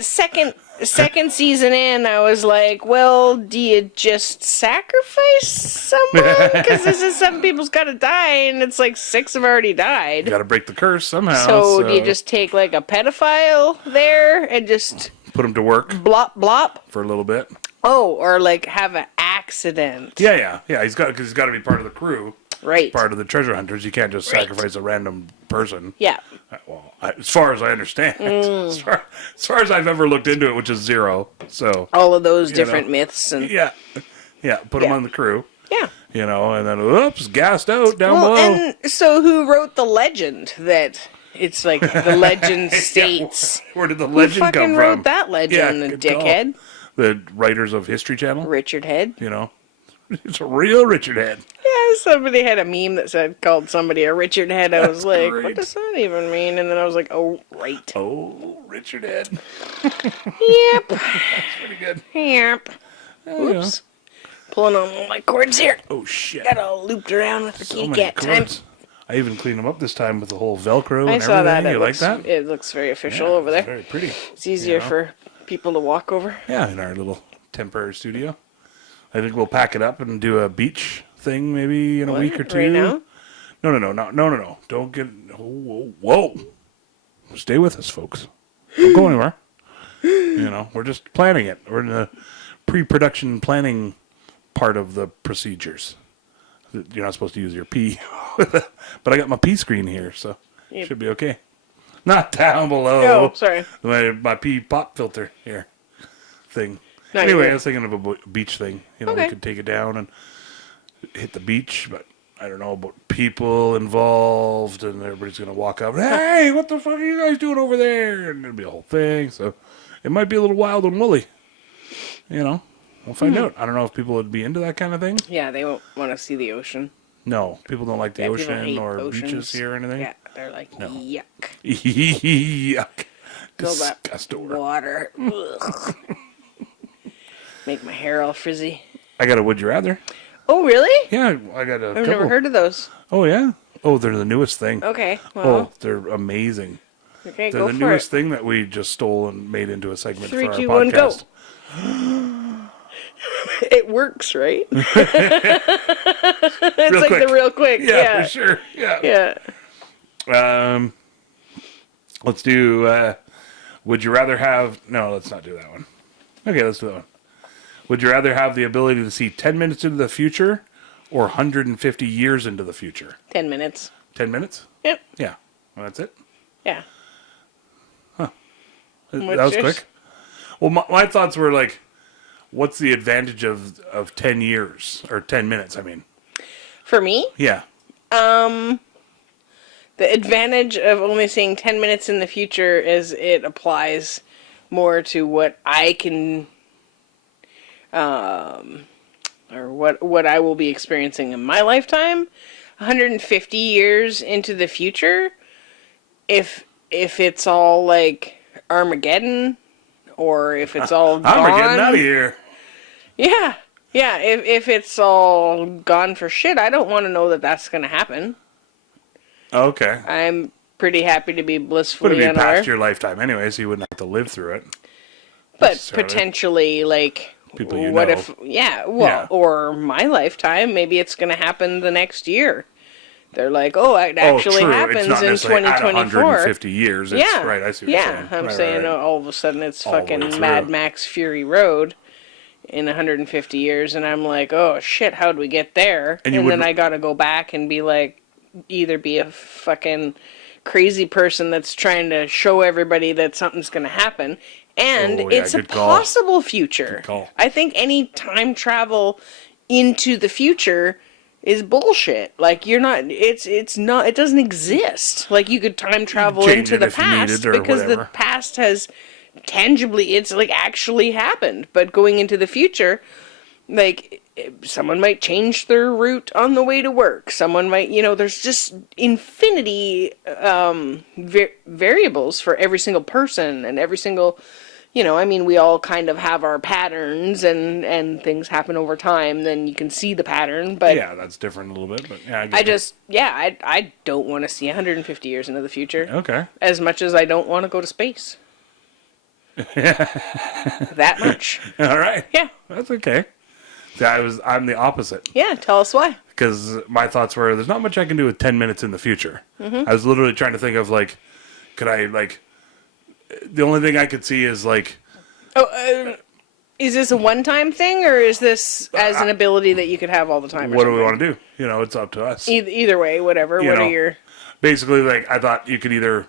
second season in, I was like, well, do you just sacrifice someone? Because this is 7 people's got to die, and it's like 6 have already died. You got to break the curse somehow. So do you just take like a pedophile there and just put him to work? Blop blop for a little bit. Oh, or like have an accident. Yeah. He's got to be part of the crew. Right. Part of the treasure hunters. You can't just sacrifice a random person. Yeah. Well, as far as I understand, as far as I've ever looked into it, which is 0. So all of those different myths and put them on the crew. Yeah. And then oops, gassed out down below. And so who wrote the legend that it's like the legend states? Where did the legend come from? Who fucking wrote that legend, the dickhead? The writers of History Channel? Richard Head. It's a real Richard Head. Yeah, somebody had a meme that called somebody a Richard Head. I was like, what does that even mean? And then I was like, oh, right. Oh, Richard Head. Yep. That's pretty good. Yep. Oops. Pulling on all my cords here. Oh, shit. Got all looped around with the kitty cat time. I even cleaned them up this time with the whole Velcro and everything. I saw that. You like that? It looks very official over there. Very pretty. It's easier for people to walk over. Yeah, in our little temporary studio. I think we'll pack it up and do a beach thing maybe in a week or 2. Right now? No. Don't get... Whoa. Stay with us, folks. Don't go anywhere. We're just planning it. We're in the pre-production planning part of the procedures. You're not supposed to use your P. But I got my P screen here, so it should be okay. Not down below. Oh, sorry. My P pop filter here thing. Not anyway, either. I was thinking of a beach thing. We could take it down and hit the beach, but I don't know about people involved, and everybody's going to walk up, hey, what the fuck are you guys doing over there? And it'll be a whole thing, so it might be a little wild and woolly. We'll find out. I don't know if people would be into that kind of thing. Yeah, they won't want to see the ocean. No, people don't like the ocean or oceans. beaches here or anything. Yeah, They're like, No. yuck. Yuck. Fill that Disgustor. water. Ugh. Make my hair all frizzy. I got a would you rather. Oh, really? Yeah, I got a I've couple. never heard of those. Oh, yeah? Oh, they're the newest thing. Okay, well. Oh, they're amazing. Okay, They're go the for newest it. thing that we just stole and made into a segment 3, for 2, our 1, go. podcast. It works, right? It's Real like quick. the real quick. Yeah, for sure. Yeah. Yeah. Let's do, would you rather have... No, let's not do that one. Okay, let's do that one. Would you rather have the ability to see 10 minutes into the future or 150 years into the future? 10 minutes. 10 minutes? Yep. Yeah. Well, that's it? Yeah. Huh. That What's was yours? quick. Well, my thoughts were like, what's the advantage of 10 years? Or 10 minutes, I mean. For me? Yeah. The advantage of only seeing 10 minutes in the future is it applies more to what I can, or what I will be experiencing in my lifetime. 150 years into the future, if it's all like Armageddon, or if it's all gone. I'm getting out of here. Yeah. Yeah, if it's all gone for shit, I don't want to know that that's going to happen. Okay. I'm pretty happy to be Would blissfully it be unaware. past your lifetime anyway, so you wouldn't have to live through it. But necessarily. potentially, like, People you what know. if, or my lifetime, maybe it's going to happen the next year. They're like, it actually true. happens It's not in necessarily at 2024. 150 years. It's, Yeah. Right, I see what you're saying. I'm Right, saying right. all of a sudden it's All the way fucking through. Mad Max Fury Road in 150 years, and I'm like, oh shit, how'd we get there? And And, you then would- I gotta go back and be like, either be a fucking crazy person that's trying to show everybody that something's gonna happen, and Oh, yeah, it's a good call. possible future. Good call. I think any time travel into the future is bullshit. Like, you're not, it doesn't exist. Like, you could time travel change into it the if you past needed or because the whatever. past has tangibly, it's like actually happened. But going into the future, like, someone might change their route on the way to work. Someone might, there's just infinity variables for every single person and every single, we all kind of have our patterns and things happen over time. Then you can see the pattern, but Yeah, that's different a little bit, but yeah. I don't want to see 150 years into the future. Okay. As much as I don't want to go to space. That much. All right. Yeah. That's okay. See, I'm the opposite. Yeah, tell us why. Because my thoughts were, there's not much I can do with 10 minutes in the future. Mm-hmm. I was literally trying to think of, like, could I, like, the only thing I could see is, like... Is this a one-time thing, or is this as an ability that you could have all the time? What do we want to do? It's up to us. Either way, whatever. You What know. are your... Basically, like, I thought you could either...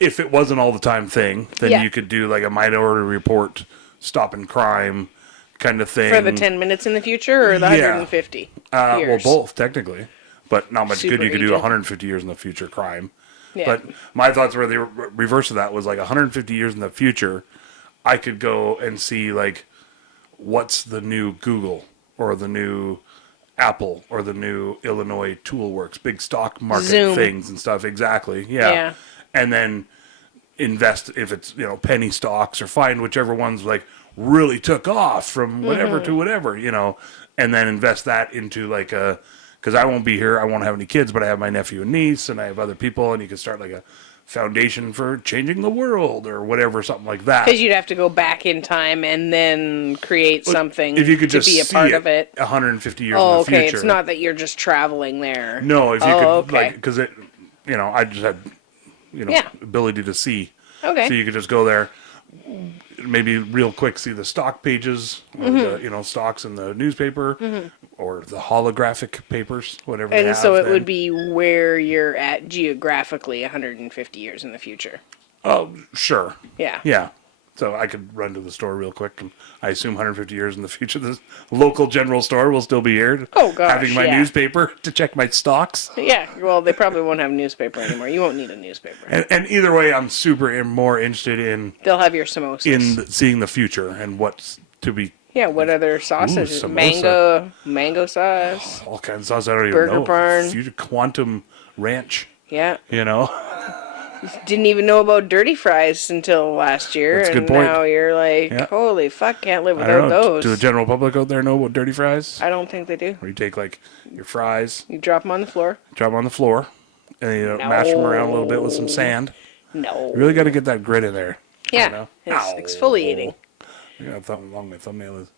If it was an all-the-time thing, then Yeah. you could do, like, a Minority Report, stopping crime kind of thing. For the 10 minutes in the future, or the Yeah. 150 Well, years? both, technically. But not much Super good you could do agent. 150 years in the future crime. Yeah. But my thoughts were the reverse of that was like 150 years in the future, I could go and see like what's the new Google or the new Apple or the new Illinois Toolworks, big stock market Zoom. things and stuff. Exactly. Yeah. Yeah. And then invest if it's, penny stocks or find whichever ones like really took off from whatever to whatever, and then invest that into like a, because I won't be here, I won't have any kids, but I have my nephew and niece, and I have other people, and you can start like a foundation for changing the world or whatever, something like that. Because you'd have to go back in time and then create something If you could to just be a see part of it. 150 years Oh, in the okay. future. It's not that you're just traveling there. No, if you could, okay. like, because it, I just had, Yeah. ability to see. Okay. So you could just go there, maybe real quick see the stock pages, or the, stocks in the newspaper, or the holographic papers, whatever they And have so it then. would be where you're at geographically 150 years in the future. Oh, sure. Yeah. Yeah. So I could run to the store real quick, and I assume 150 years in the future, the local general store will still be here. Oh, gosh, having my yeah. newspaper to check my stocks. Yeah, well, they probably won't have a newspaper anymore. You won't need a newspaper. And either way, I'm more interested in They'll have your samosas. seeing the future and what's to be. Yeah, what other sauces? samosa. Mango sauce. All kinds of sauce I don't even Burger know. Barn. Future quantum ranch. Yeah. You know? Didn't even know about dirty fries until last year. That's a good and point. Now you're like, holy fuck, can't live I don't without know. those. Do the general public out there know about dirty fries? I don't think they do. Where you take, like, your fries. You drop them on the floor. Drop them on the floor. And you mash them around a little bit with some sand. No. You really got to get that grit in there. Yeah. You know? It's exfoliating. I got how long my thumbnail is.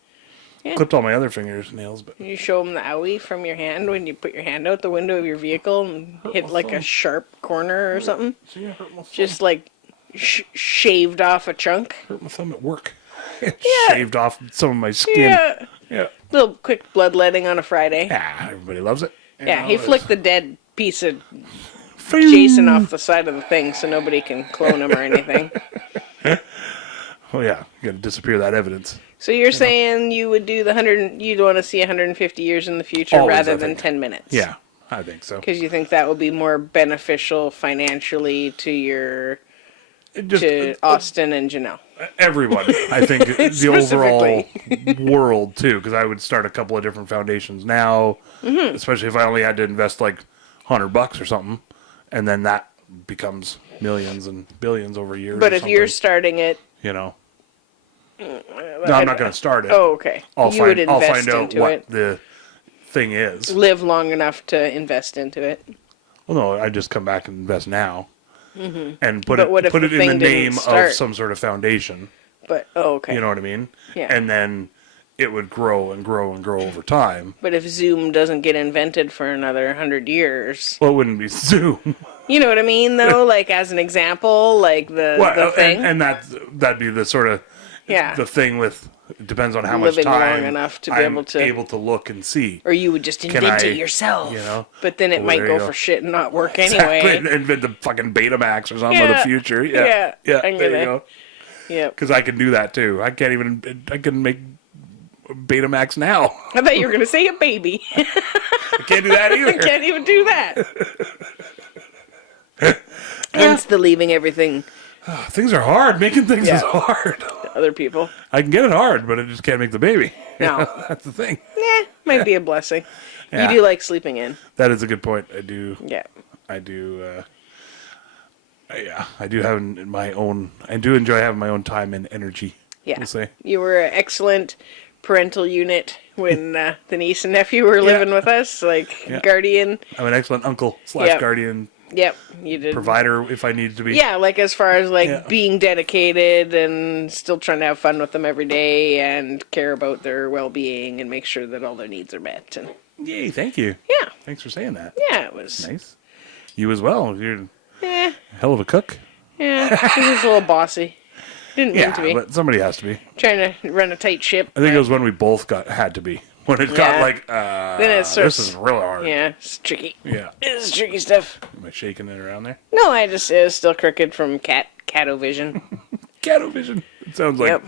Yeah. Clipped all my other nails, but You show them the owie from your hand when you put your hand out the window of your vehicle and hit like a sharp corner or something. See, I hurt my thumb. Just like shaved off a chunk. Hurt my thumb at work. Shaved off some of my skin. Yeah. Little quick bloodletting on a Friday. Yeah, everybody loves it. Yeah, he flicked the dead piece of Jason off the side of the thing so nobody can clone him or anything. Oh yeah, you got to disappear that evidence. So you're saying you would do you'd want to see 150 years in the future Always, rather I than think. 10 minutes. Yeah, I think so. Because you think that would be more beneficial financially to to Austin and Janelle. Everyone, I think, the overall world too. Because I would start a couple of different foundations now, especially if I only had to invest like $100 or something, and then that becomes millions and billions over years. But if you're starting it, you know. No, I'm not going to start it. Oh, okay. I'll find out into what it. the thing is. Live long enough to invest into it. Well, no, I just come back and invest now, and put But what if it the in the thing didn't name start? of some sort of foundation. But okay. You know what I mean? Yeah. And then it would grow and grow and grow over time. But if Zoom doesn't get invented for another 100 years, Well, it wouldn't be Zoom. you know what I mean? Though, like as an example, like the thing, and that'd be the sort of the thing with. It depends on how much living time long enough to be I'm able to look and see. or you would just invent it yourself. You know, but then it might go for shit and not work anyway. Exactly. Invent the fucking Betamax or something of the future. Yeah. I'm there gonna, you go. Yeah. Because I can do that too. I can make Betamax now. I thought you were gonna say a baby. I can't do that either. Can't even do that. Hence the leaving everything Things are hard. Making things is hard. to other people. I can get it hard, but I just can't make the baby. No. That's the thing. Might be a blessing. Yeah. You do like sleeping in. That is a good point. I do. Yeah. I do. I do have my own. I do enjoy having my own time and energy. Yeah. We'll say. You were an excellent parental unit when the niece and nephew were living with us, like guardian. I'm an excellent uncle / guardian. Yep, you did. Provider if I needed to be. Yeah, like as far as like being dedicated and still trying to have fun with them every day and care about their well-being and make sure that all their needs are met. And yay, thank you. yeah. Thanks for saying that. Yeah, it was Nice. You as well. You're a hell of a cook. Yeah, he was a little bossy. Didn't mean to be. But somebody has to be. Trying to run a tight ship. I think it was when we both had to be. When it got like, then it starts, this is real hard. Yeah, it's tricky. Yeah. It's tricky stuff. Am I shaking it around there? No, it was still crooked from Catovision. Catovision. It sounds like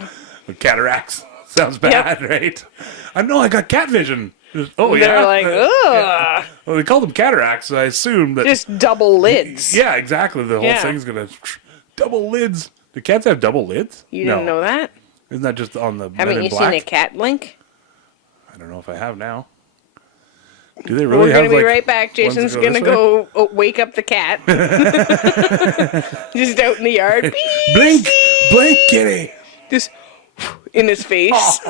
cataracts. Sounds bad, right? I know I got cat vision. Oh, yeah. They're like, ugh. Well, they call them cataracts, so I assume that. Just double lids. Yeah, exactly. The whole thing's going to. Double lids. Do cats have double lids? You didn't know that? Isn't that just on the Haven't you seen a cat blink? I don't know if I have now. Do they really We're have going to be right back. Jason's going to go wake up the cat. Just out in the yard. Beep, Blink! beep. Blink, kitty! Just in his face.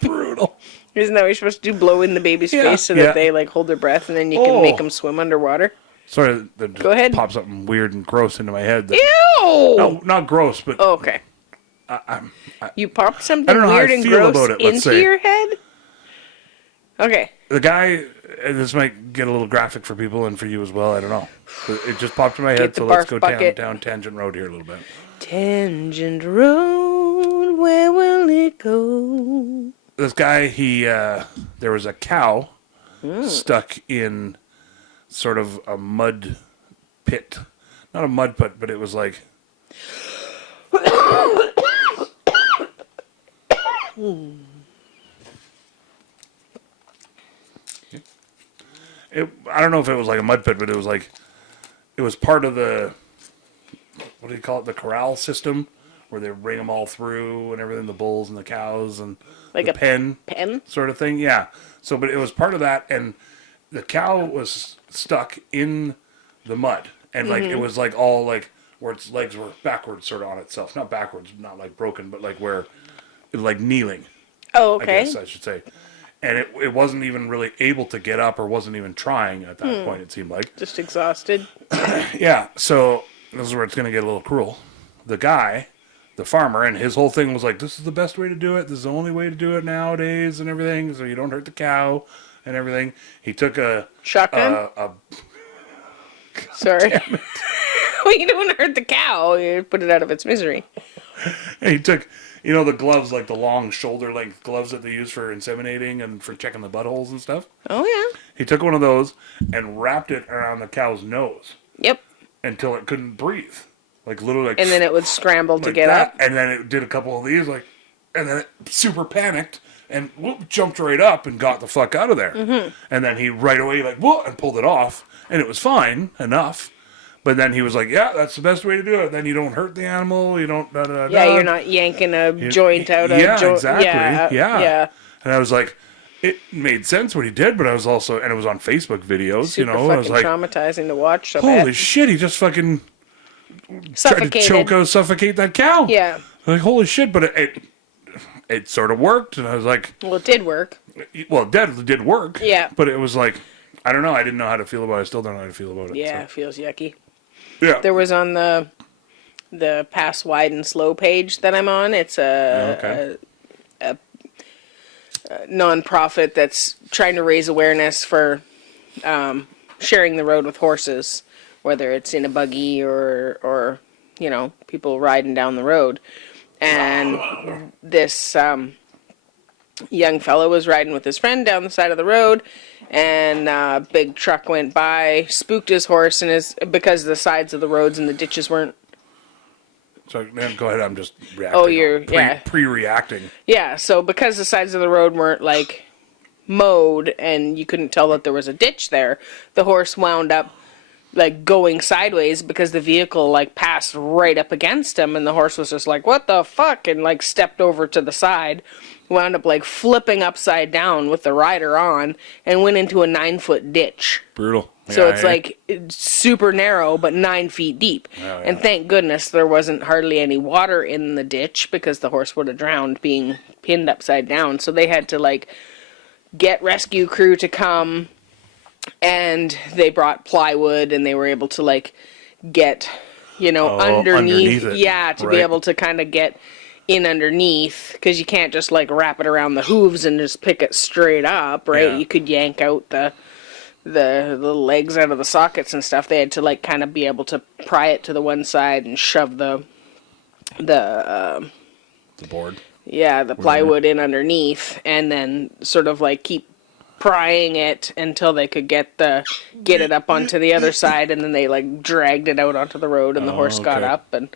Brutal. Isn't that what you're supposed to do? Blow in the baby's face so that they like hold their breath and then you can make them swim underwater? Sorry, that just Go ahead. popped something weird and gross into my head. That, Ew! no, not gross, but... Oh, okay. You popped something I don't know weird how I and feel gross about it, let's into say. your head? Okay. The guy, this might get a little graphic for people and for you as well, I don't know. It just popped in my head, so let's go down Tangent Road here a little bit. Tangent Road, where will it go? This guy, there was a cow stuck in sort of a mud pit. Not a mud pit, but it was like... I don't know if it was like a mud pit, but it was part of the, what do you call it, the corral system, where they bring them all through and everything, the bulls and the cows and like the a pen sort of thing. Yeah. So, but it was part of that, and the cow was stuck in the mud. And, like, it was, like, all, like, where its legs were backwards sort of on itself. Not backwards, not, like, broken, but, like, where, like, kneeling. Oh, okay. I guess I should say. And it wasn't even really able to get up or wasn't even trying at that point, it seemed like. Just exhausted. Yeah, so this is where it's going to get a little cruel. The guy, the farmer, and his whole thing was like, this is the best way to do it. This is the only way to do it nowadays and everything, so you don't hurt the cow and everything. He took a... Shotgun? Sorry. Well, you don't hurt the cow. You put it out of its misery. And he took, the gloves, like the long shoulder-length gloves that they use for inseminating and for checking the buttholes and stuff. Oh, yeah. He took one of those and wrapped it around the cow's nose. Yep. Until it couldn't breathe. Like, literally, like... And then it would scramble to get up. And then it did a couple of these, like... And then it super panicked and jumped right up and got the fuck out of there. Mm-hmm. And then he right away, like, whoa, and pulled it off. And it was fine enough. But then he was like, yeah, that's the best way to do it. Then you don't hurt the animal. You don't... you're not yanking a joint out of... Yeah, exactly. Yeah. And I was like... It made sense what he did, but I was also... And it was on Facebook videos, Super I was like... traumatizing to watch. So holy shit, he just fucking... Suffocated. Tried to suffocate that cow. Yeah. Like, holy shit, but it sort of worked, and I was like... Well, it did work. Well, it did work. Yeah. But it was like, I don't know, I didn't know how to feel about it. I still don't know how to feel about it. Yeah, it feels yucky. Yeah. There was on the Pass Wide and Slow page that I'm on, it's a non-profit that's trying to raise awareness for sharing the road with horses, whether it's in a buggy or people riding down the road. And this young fellow was riding with his friend down the side of the road, and a big truck went by, spooked his horse, and because the sides of the roads and the ditches weren't... So then go ahead, I'm just reacting. Oh, you're... Pre-reacting. Yeah, so because the sides of the road weren't, like, mowed, and you couldn't tell that there was a ditch there, the horse wound up, like, going sideways because the vehicle, like, passed right up against him, and the horse was just like, what the fuck, and, like, stepped over to the side, wound up, like, flipping upside down with the rider on, and went into a 9-foot ditch. Brutal. So it's like super narrow, but 9 feet deep. Oh, yeah. And thank goodness there wasn't hardly any water in the ditch because the horse would have drowned being pinned upside down. So they had to like get rescue crew to come, and they brought plywood, and they were able to like get, underneath it. Yeah, to be able to kind of get in underneath, because you can't just like wrap it around the hooves and just pick it straight up, right? Yeah. You could yank out the legs out of the sockets and stuff. They had to like kind of be able to pry it to the one side and shove the board. Yeah, the plywood in underneath, and then sort of like keep prying it until they could get it up onto the other side, and then they like dragged it out onto the road, and the horse got up, and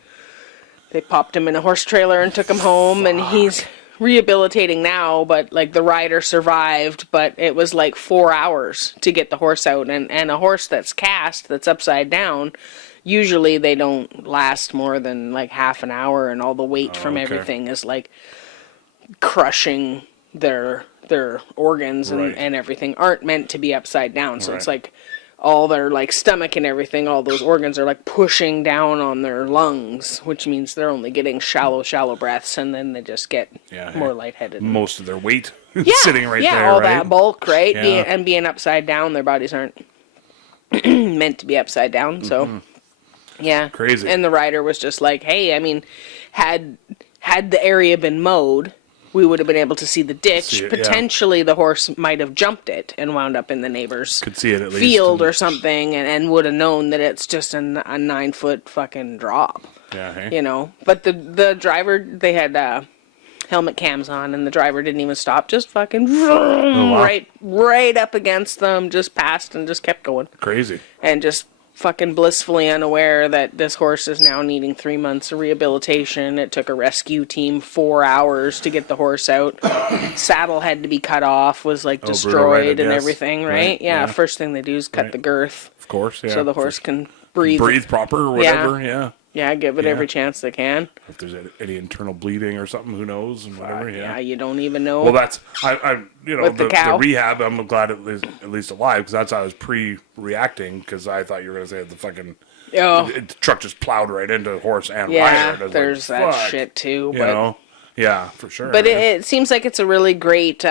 they popped him in a horse trailer and took him home. And he's rehabilitating now, but like the rider survived, but it was like 4 hours to get the horse out, and a horse that's cast, that's upside down, usually they don't last more than like half an hour, and all the weight from everything is like crushing their organs and everything aren't meant to be upside down. So it's like all their like stomach and everything, all those organs are like pushing down on their lungs, which means they're only getting shallow breaths, and then they just get more lightheaded. Most of their weight sitting right there, yeah, all that bulk, right? Yeah. Being upside down, their bodies aren't meant to be upside down. So, yeah, crazy. And the rider was just like, "Hey, I mean, had the area been mowed, we would have been able to see the ditch. Potentially the horse might have jumped it and wound up in the neighbor's field or something, and would have known that it's just a 9-foot fucking drop." Yeah, hey? But the driver, they had helmet cams on, and the driver didn't even stop, just fucking right up against them, just passed and just kept going. Crazy. And just fucking blissfully unaware that this horse is now needing 3 months of rehabilitation. It took a rescue team 4 hours to get the horse out. Saddle had to be cut off, was like destroyed and everything, right? Yeah, first thing they do is cut the girth. Of course, yeah. So the horse can breathe. Breathe proper or whatever, yeah. Yeah, give it every chance they can. If there's any internal bleeding or something, who knows and whatever. Yeah, you don't even know. Well, that's the rehab. I'm glad at least alive because that's how I was pre-reacting because I thought you were gonna say the fucking the truck just plowed right into horse and rider. Yeah, there's that shit too. You know, yeah, for sure. But it seems like it's a really great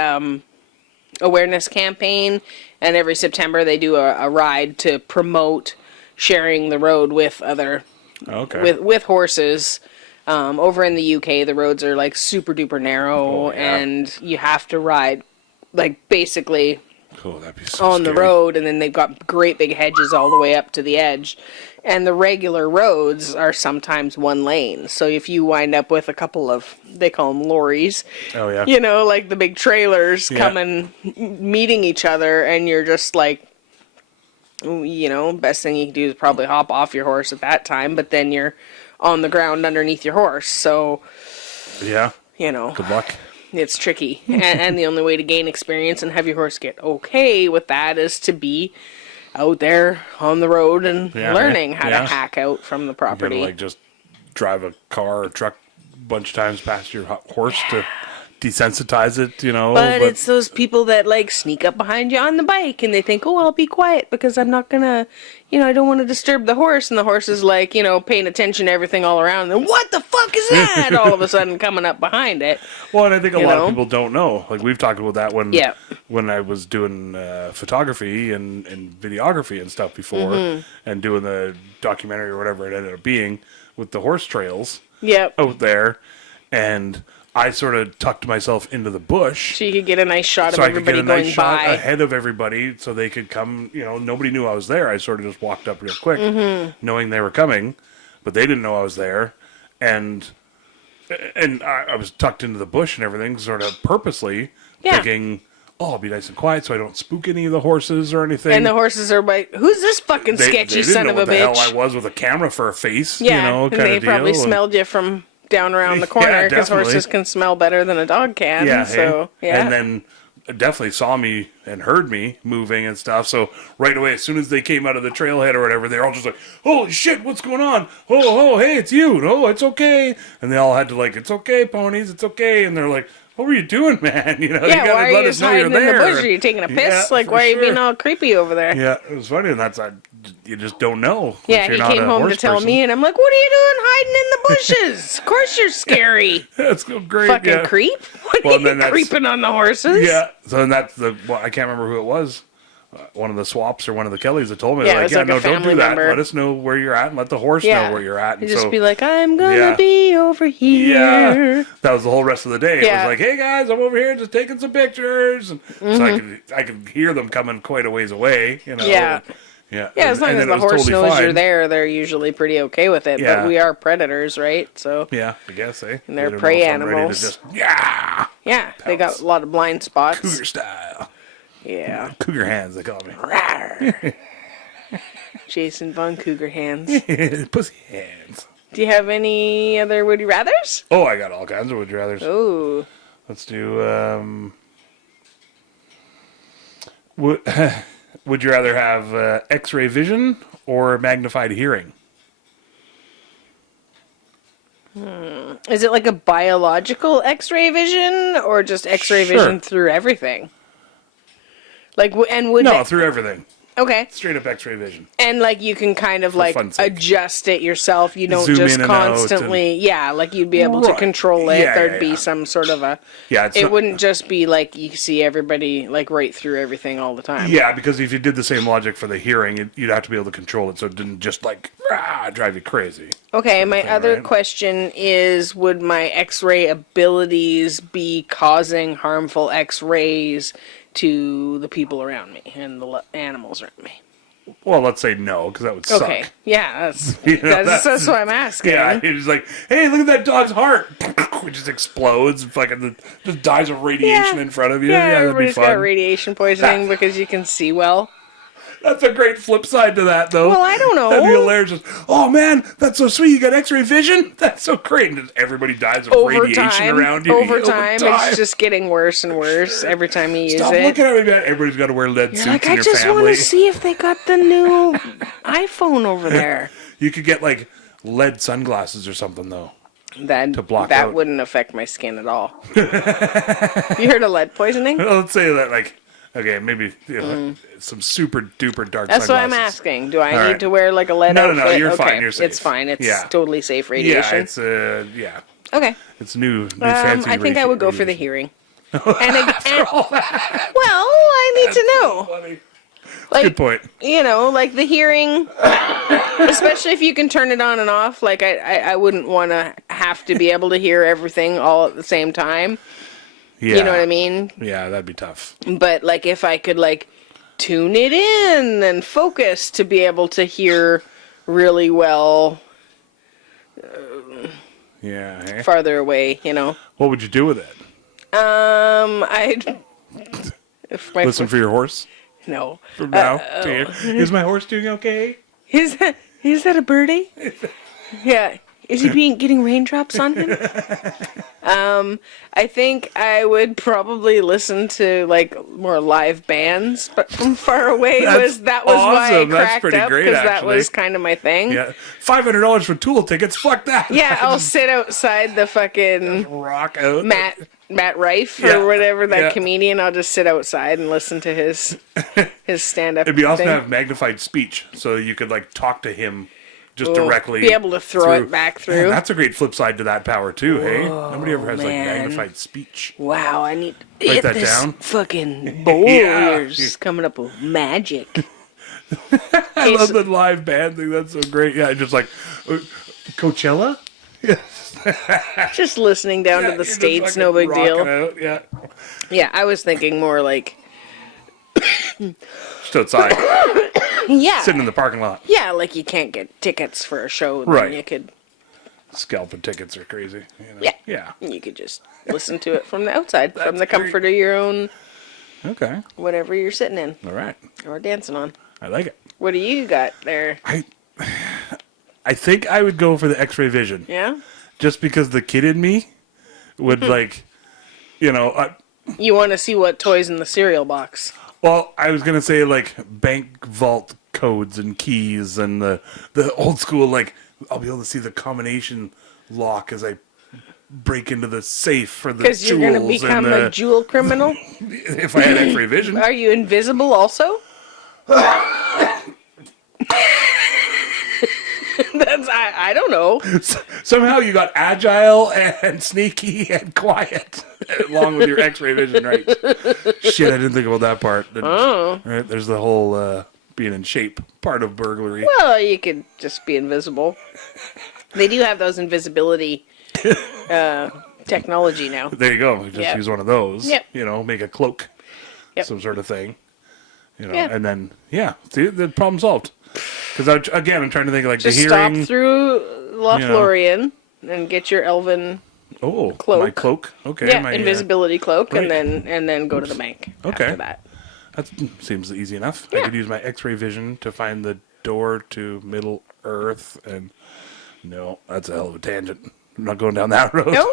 awareness campaign, and every September they do a ride to promote sharing the road with other. With horses. Over in the UK, the roads are like super duper narrow, and you have to ride like basically that'd be so on the road, and then they've got great big hedges all the way up to the edge. And the regular roads are sometimes one lane. So if you wind up with a couple of, they call them lorries, you know, like the big trailers coming, meeting each other, and you're just like, you know, best thing you can do is probably hop off your horse at that time, but then you're on the ground underneath your horse. So, you know, good luck. It's tricky. and the only way to gain experience and have your horse get okay with that is to be out there on the road and learning how to hack out from the property. You gotta, like, just drive a car or truck a bunch of times past your horse to desensitize it, you know. But it's those people that like sneak up behind you on the bike and they think, oh, I'll be quiet because I'm not gonna, you know, I don't want to disturb the horse. And the horse is like, you know, paying attention to everything all around. And what the fuck is that? All of a sudden coming up behind it. Well, and I think a lot of people don't know. Like we've talked about that when I was doing photography and videography and stuff before and doing the documentary or whatever it ended up being with the horse trails out there. And I sort of tucked myself into the bush. So you could get a nice shot of everybody going by. Ahead of everybody so they could come, you know, nobody knew I was there. I sort of just walked up real quick knowing they were coming, but they didn't know I was there. And I was tucked into the bush and everything sort of purposely thinking, oh, I'll be nice and quiet so I don't spook any of the horses or anything. And the horses are like, who's this fucking sketchy son of a bitch? They didn't know what the hell I was with a camera for a face, you know, kind of deal. And they probably smelled you from down around the corner because horses can smell better than a dog can. And then definitely saw me and heard me moving and stuff. So right away, as soon as they came out of the trailhead or whatever, they're all just like, holy shit, what's going on? Oh, hey, it's you. No, it's okay. And they all had to like, it's okay, ponies, it's okay. And they're like, what were you doing, man? You know, you gotta why are you just hiding in the bush? Are you taking a piss? Like, why are you being all creepy over there? Yeah, it was funny, and that's you just don't know. Yeah, he came home to tell me, and I'm like, what are you doing hiding in the bushes? Of course you're scary. That's great. Fucking creep. What are you creeping on the horses? Yeah, so then that's I can't remember who it was. One of the swaps or one of the Kellys that told me, no, don't do that. Let us know where you're at and let the horse know where you're at. And just be like, I'm gonna be over here. Yeah, that was the whole rest of the day. It was like, hey guys, I'm over here just taking some pictures. And so I could hear them coming quite a ways away. You know. Yeah. Yeah. As long as the horse knows you're there, they're usually pretty okay with it. Yeah. But we are predators, right? So yeah, I guess and they're prey animals. Yeah, they got a lot of blind spots. Cougar style. Yeah. Cougar hands, they call me. Jason Von Cougar Hands. Pussy hands. Do you have any other would you rathers? Oh, I got all kinds of would you rathers. Ooh. Let's do would you rather have X-ray vision or magnified hearing? Is it like a biological X-ray vision or just X-ray vision through everything? Like, and would through everything. Okay. Straight up X-ray vision. And like you can kind of like adjust it yourself. You don't just constantly, like you'd be able to control it. There'd be some sort of a. Yeah. It wouldn't just be like you see everybody like right through everything all the time. Yeah, because if you did the same logic for the hearing, you'd have to be able to control it so it didn't just like drive you crazy. Okay, my other question is, would my X-ray abilities be causing harmful X-rays to the people around me and the animals around me? Well, let's say no, because that would suck. Okay, yeah, that's what I'm asking. Yeah, it's like, hey, look at that dog's heart. It just explodes, fucking just dies of radiation in front of you. Yeah, everybody's got radiation poisoning because you can see well. That's a great flip side to that, though. Well, I don't know. That'd be hilarious. Oh, man, that's so sweet. You got X-ray vision? That's so great. And everybody dies of radiation around you. Over time, it's just getting worse and worse every time you use it. Stop looking at me, man. Everybody's got to wear lead suits in your family. I just want to see if they got the new iPhone over there. You could get, like lead sunglasses or something though. That to block out. Wouldn't affect my skin at all. You heard of lead poisoning? Well, let's say that maybe some super duper dark. That's sunglasses. what I'm asking. Do I need to wear like a lead outfit? No, you're fine. You're safe. It's fine. It's totally safe radiation. Yeah, it's Okay. It's new fancy. I think I would go for the hearing. Well, I need to know. Funny. Like, good point. Like the hearing, especially if you can turn it on and off. Like I wouldn't want to have to be able to hear everything all at the same time. Yeah. You know what I mean? Yeah, that'd be tough. But like if I could like tune it in and focus to be able to hear really well. Farther away, What would you do with it? I'd listen for your horse. No. From now to here. Is my horse doing okay? Is that a birdie? Yeah. Is he getting raindrops on him? I think I would probably listen to like more live bands, but from far away was awesome. why I cracked up because that was kind of my thing. Yeah, $500 for Tool tickets. Fuck that. Yeah, I'll sit outside the fucking rock out. Matt Rife or whatever that comedian. I'll just sit outside and listen to his stand up. It'd be awesome to have magnified speech, so you could like talk to him. Just directly be able to throw it back through. Man, that's a great flip side to that power too. Hey, nobody ever has like magnified speech. Wow, I need to write get that this down. Fucking bowl here's coming up with magic. I love the live band thing. That's so great. Yeah, just like Coachella. Just listening down to the States, no big deal. Out. Yeah, I was thinking more like just outside. Yeah. Sitting in the parking lot. Yeah, like you can't get tickets for a show. Then you could. Scalping tickets are crazy. Yeah. You could just listen to it from the outside, from the comfort of your own. Okay. Whatever you're sitting in. All right. Or dancing on. I like it. What do you got there? I think I would go for the X-ray vision. Yeah? Just because the kid in me would like, you want to see what toys in the cereal box. Well, I was going to say, like, bank vault codes and keys and the old school, like, I'll be able to see the combination lock as I break into the safe for the jewels. Because you're going to become a jewel criminal? If I had X-ray vision. Are you invisible also? I don't know. Somehow you got agile and sneaky and quiet along with your X-ray vision, right? Shit, I didn't think about that part. Right, there's the whole being in shape part of burglary. Well, you could just be invisible. They do have those invisibility technology now. There you go. Just use one of those. Yep. Make a cloak, some sort of thing. And then see, the problem solved. Because I'm trying to think of like just the hearing. Stop through Lothlorien and get your elven cloak. My cloak. Okay. Yeah, my invisibility cloak, and then go to the bank. Okay. After that. That seems easy enough. Yeah. I could use my X-ray vision to find the door to Middle Earth, and no, that's a hell of a tangent. I'm not going down that road. No.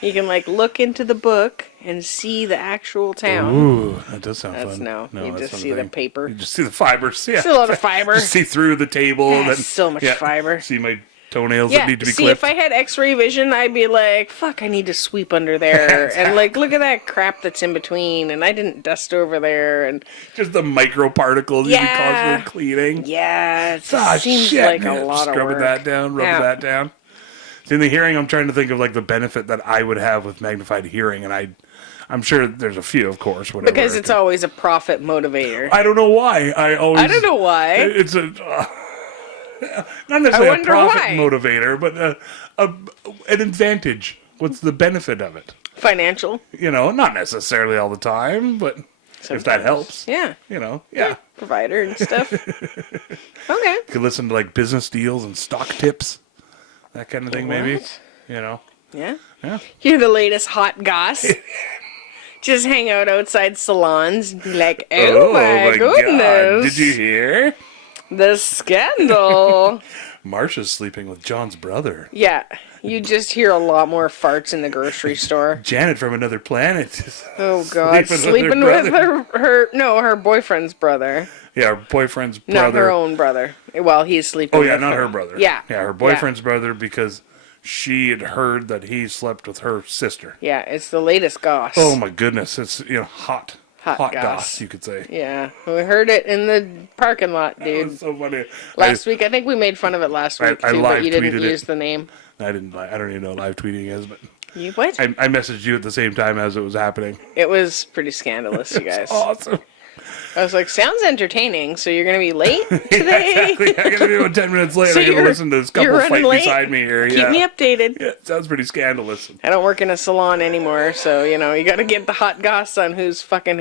You can like look into the book and see the actual town. Ooh, that does sound fun. No, you just see the paper. You just see the fibers. Yeah, see a lot of fiber. Just see through the table. Yeah, so much fiber. See my toenails that need to be see, clipped. if I had X-ray vision, I'd be like, "Fuck, I need to sweep under there," and like, look at that crap that's in between, and I didn't dust over there, and just the microparticles you'd be constantly cleaning. Yeah, it seems like a lot of work. Scrubbing that down, rubbing that down. In the hearing, I'm trying to think of like the benefit that I would have with magnified hearing, and I'm sure there's a few, of course. Whatever. Because it's always a profit motivator. I don't know why. I don't know why. It's a not necessarily a profit motivator, but an advantage. What's the benefit of it? Financial. Not necessarily all the time, but if that helps. Yeah. Yeah. Provider and stuff. Okay. You could listen to like business deals and stock tips. That kind of thing, maybe. Yeah. Yeah. Hear the latest hot goss. Just hang out outside salons and be like, oh my goodness. God. Did you hear? The scandal. Marsha's sleeping with John's brother. Yeah. You just hear a lot more farts in the grocery store. Janet from another planet. Oh, God. Sleeping with her boyfriend's brother. Yeah, her boyfriend's brother. Not her own brother. Well, he's sleeping with not her brother. Yeah. Yeah, her boyfriend's brother because she had heard that he slept with her sister. Yeah, it's the latest goss. Oh, my goodness. It's, hot. Hot goss, you could say. Yeah, we heard it in the parking lot, dude. That was so funny. Last week, I think we made fun of it last week, too, but you didn't use the name. I didn't. I don't even know what live tweeting is, but... You what? I messaged you at the same time as it was happening. It was pretty scandalous, you guys. Awesome. I was like, sounds entertaining, so you're going to be late today? Yeah, exactly. I got to be about 10 minutes late. So I got to listen to this couple fight late? beside me here. Keep me updated. Yeah, it sounds pretty scandalous. I don't work in a salon anymore, so, you got to get the hot goss on who's fucking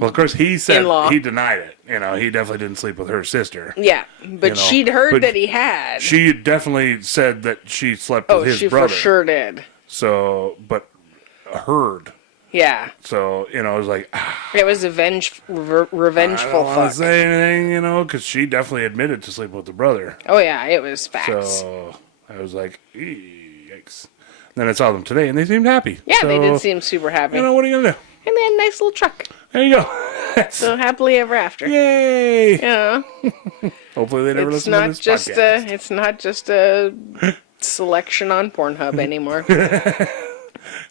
Well, of course, he said in-law. he denied it. He definitely didn't sleep with her sister. Yeah, but she'd heard that he had. She definitely said that she slept with his brother. Oh, she for sure did. So, but heard. Yeah. So, it was like... It was a revengeful I don't want fuck. to say anything, because she definitely admitted to sleeping with the brother. Oh, yeah, it was facts. So, I was like, yikes. Then I saw them today, and they seemed happy. Yeah, so, they did seem super happy. What are you going to do? And they had a nice little truck. There you go. So happily ever after. Yay! Yeah. Hopefully they never listen to this podcast. It's not just a selection on Pornhub anymore.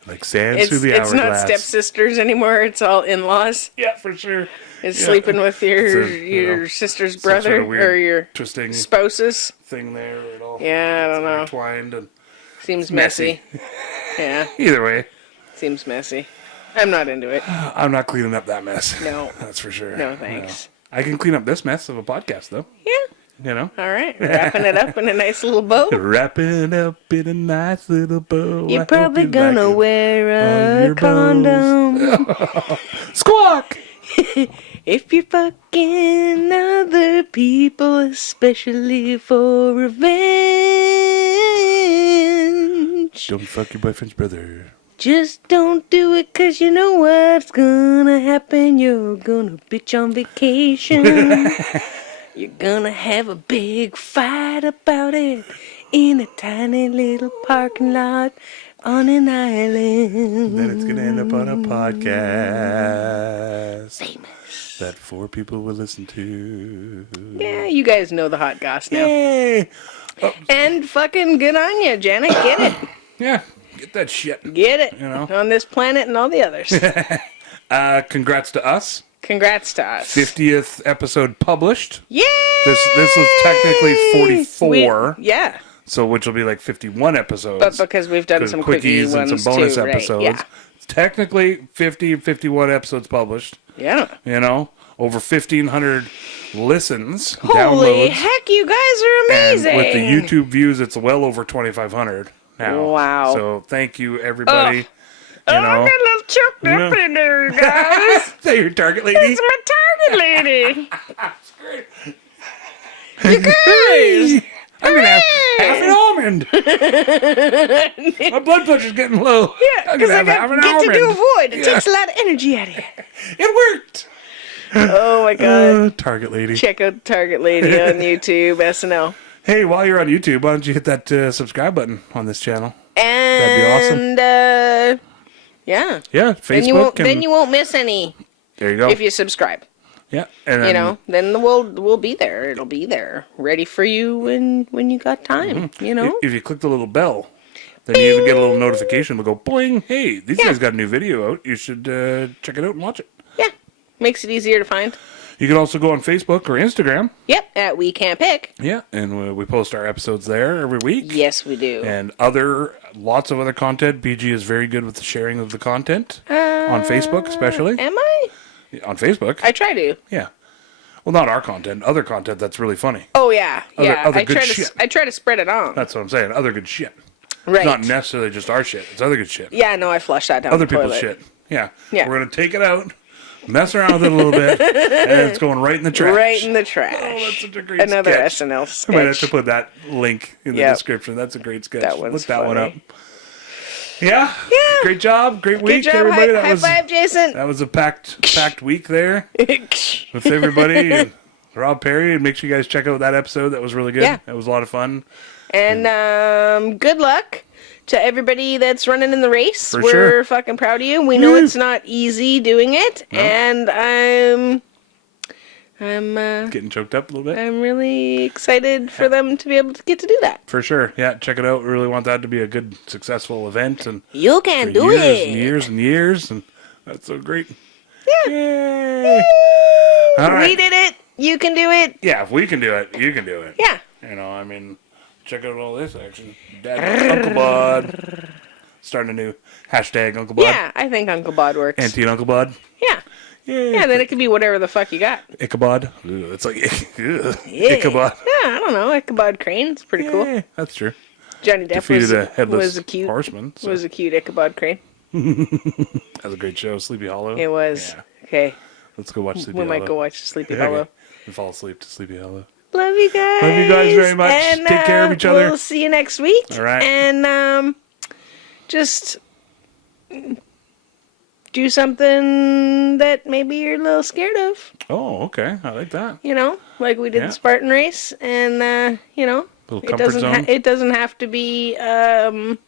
Like sands through the hourglass. It's not stepsisters anymore. It's all in-laws. Yeah, for sure. It's sleeping with your sister's brother sort of or your interesting spouses thing there. It all I don't know. Intertwined and seems messy. Yeah. Either way. Seems messy. I'm not into it. I'm not cleaning up that mess. No. That's for sure. No, thanks. I can clean up this mess of a podcast, though. Yeah. All right. Wrapping it up in a nice little bow. Wrapping it up in a nice little bow. You're probably gonna wear a condom. Squawk! If you're fucking other people, especially for revenge. Don't fuck your boyfriend's brother. Just don't do it, 'cause you know what's gonna happen. You're gonna bitch on vacation. You're gonna have a big fight about it in a tiny little parking lot on an island. Then it's gonna end up on a podcast. Famous. That 4 people will listen to. Yeah, you guys know the hot goss now. Yay! Oh. And fucking good on you, Janet. Get it. Yeah, get that shit. Get it. On this planet and all the others. Congrats to us. Congrats to us. 50th episode published. Yay! This was technically 44. Yeah. So which will be like 51 episodes. But because we've done some quickies and some bonus too, episodes. Right? Yeah. It's technically 51 episodes published. Yeah. Over 1,500 listens, Holy downloads. heck, you guys are amazing. And with the YouTube views, it's well over 2,500 now. Wow. So thank you, everybody. I'm a little choked up in there, guys. Is that your target lady? It's my target lady. That's great. You guys. I'm going to have half an almond. My blood pressure's getting low. Yeah, because I get to do a void. It takes a lot of energy out of you. It worked. Oh, my God. Target lady. Check out Target Lady on YouTube, SNL. Hey, while you're on YouTube, why don't you hit that subscribe button on this channel? And, that'd be awesome. Yeah. Yeah, Facebook. Then you won't miss any. There you go. If you subscribe. Yeah. And then, then we'll be there. It'll be there, ready for you when you got time, If you click the little bell, then you even get a little notification. We'll go, boing, hey, these guys got a new video out. You should check it out and watch it. Yeah. Makes it easier to find. You can also go on Facebook or Instagram. Yep, at We Can't Pick. Yeah, and we post our episodes there every week. Yes, we do. And lots of other content. BG is very good with the sharing of the content. On Facebook, especially. Am I? On Facebook. I try to. Yeah. Well, not our content. Other content that's really funny. Oh, yeah. Other good shit. I try to spread it on. That's what I'm saying. Other good shit. Right. It's not necessarily just our shit. It's other good shit. Yeah, no, I flush that down Other the toilet. people's shit. Yeah. Yeah. We're going to take it out, mess around with it a little bit, and it's going right in the trash. Right in the trash. Oh, that's such a great Another sketch. SNL sketch. I might have to put that link in the description. That's a great sketch. Look that one up. Yeah. Great job. Great week, job. everybody. High five, Jason. That was a packed week there with everybody. And Rob Perry. Make sure you guys check out that episode. That was really good. Yeah. That was a lot of fun. And good luck to everybody that's running in the race. We're fucking proud of you. We know it's not easy doing it. No. And I'm getting choked up a little bit. I'm really excited for them to be able to get to do that. For sure. Yeah, check it out. We really want that to be a good, successful event. And you can do it. And years and years. And that's so great. Yeah. Yay. All right. We did it. You can do it. Yeah, if we can do it, you can do it. Yeah. You know, I mean, check out all this action. Dad, Uncle Bod. Starting a new hashtag Uncle Bod. Yeah, I think Uncle Bod works. Auntie and Uncle Bod. Yeah. Yeah, then it could be whatever the fuck you got. Ichabod. Ooh, it's like Ichabod. Yeah, I don't know. Ichabod Crane. It's pretty cool. That's true. Johnny Depp defeated a headless cute horseman. So. Was a cute Ichabod Crane. That was a great show, Sleepy Hollow. It was. Yeah. Okay. Let's go watch Sleepy Hollow. We might go watch Sleepy Hollow. And fall asleep to Sleepy Hollow. Love you guys. Love you guys very much. And, take care of each other. We'll see you next week. All right. And just do something that maybe you're a little scared of. Oh, okay. I like that. You know, like we did the Spartan race, and you know, it doesn't have to be an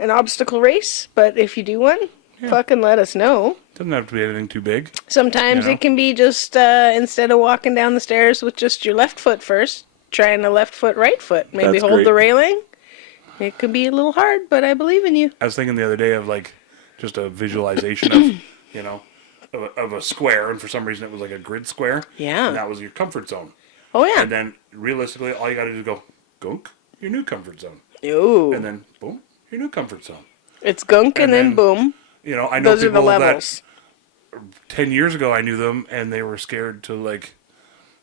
obstacle race, but if you do one, fucking let us know. Doesn't have to be anything too big. Sometimes it can be just instead of walking down the stairs with just your left foot first, trying the left foot, right foot. Maybe hold the railing. It could be a little hard, but I believe in you. I was thinking the other day of like just a visualization of, you know, of a square, and for some reason it was like a grid square. Yeah. And that was your comfort zone. Oh, yeah. And then realistically, all you got to do is go, gunk, your new comfort zone. Ooh. And then, boom, your new comfort zone. It's gunk and then boom. You know, I know those people are the levels. That 10 years ago I knew them, and they were scared to like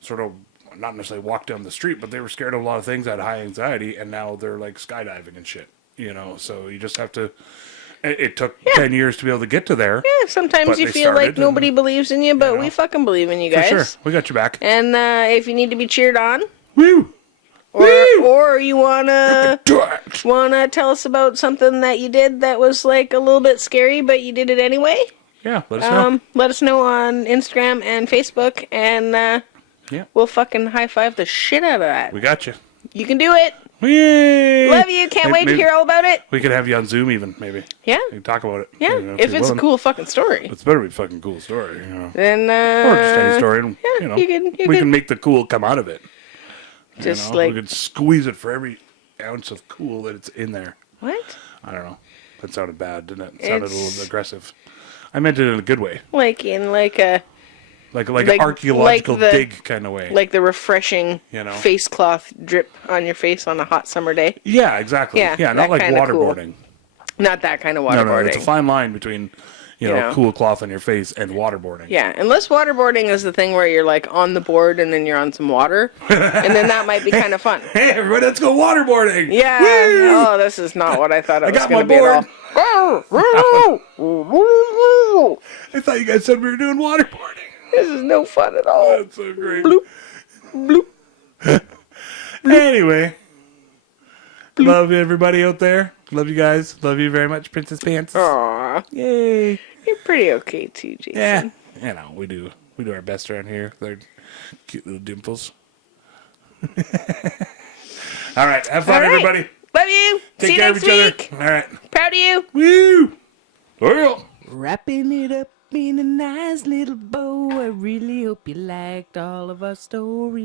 sort of not necessarily walk down the street, but they were scared of a lot of things, had high anxiety, and now they're like skydiving and shit. You know, so you just have to. It took 10 years to be able to get to there. Yeah, sometimes you feel like nobody believes in you, but we fucking believe in you guys. For sure. We got your back. And if you need to be cheered on. Woo! Or you wanna tell us about something that you did that was like a little bit scary, but you did it anyway? Yeah, let us know. Let us know on Instagram and Facebook, and we'll fucking high five the shit out of that. We got you. You can do it. Yay! Love you. Can't wait to hear all about it. We could have you on Zoom even, maybe. Yeah. We can talk about it. Yeah. You know, if it's a cool fucking story. It's better be a fucking cool story, you know. Then, or just any story. And, you know, we can make the cool come out of it. Just we could squeeze it for every ounce of cool that it's in there. What? I don't know. That sounded bad, didn't it? It sounded a little aggressive. I meant it in a good way. Like in like a... Like an archaeological dig kind of way. Like the refreshing face cloth drip on your face on a hot summer day. Yeah, exactly. Yeah, not like waterboarding. Cool. Not that kind of waterboarding. No, it's a fine line between, you know, cool cloth on your face and waterboarding. Yeah, unless waterboarding is the thing where you're like on the board and then you're on some water. And then that might be kind of fun. Hey, everybody, let's go waterboarding. Yeah. Woo! Oh, this is not what I thought it was going to be at all. I thought you guys said we were doing waterboarding. This is no fun at all. That's so great. Bloop. Bloop. Anyway. Bloop. Love everybody out there. Love you guys. Love you very much, Princess Pants. Aww. Yay. You're pretty okay too, Jason. Yeah. You know, we do our best around here. They're cute little dimples. All right. Have fun, everybody. Love you. Take See you care next of each week. other. All right. Proud of you. Woo. Well. Wrapping it up in a nice little bow. I really hope you liked all of our stories.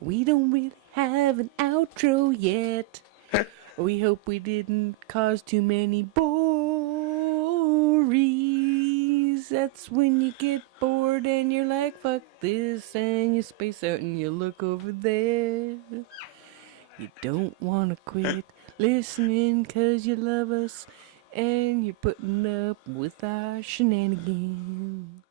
We don't really have an outro yet. We hope we didn't cause too many bories. That's when you get bored and you're like, fuck this, and you space out and you look over there. You don't want to quit listening 'cause you love us and you're putting up with our shenanigans.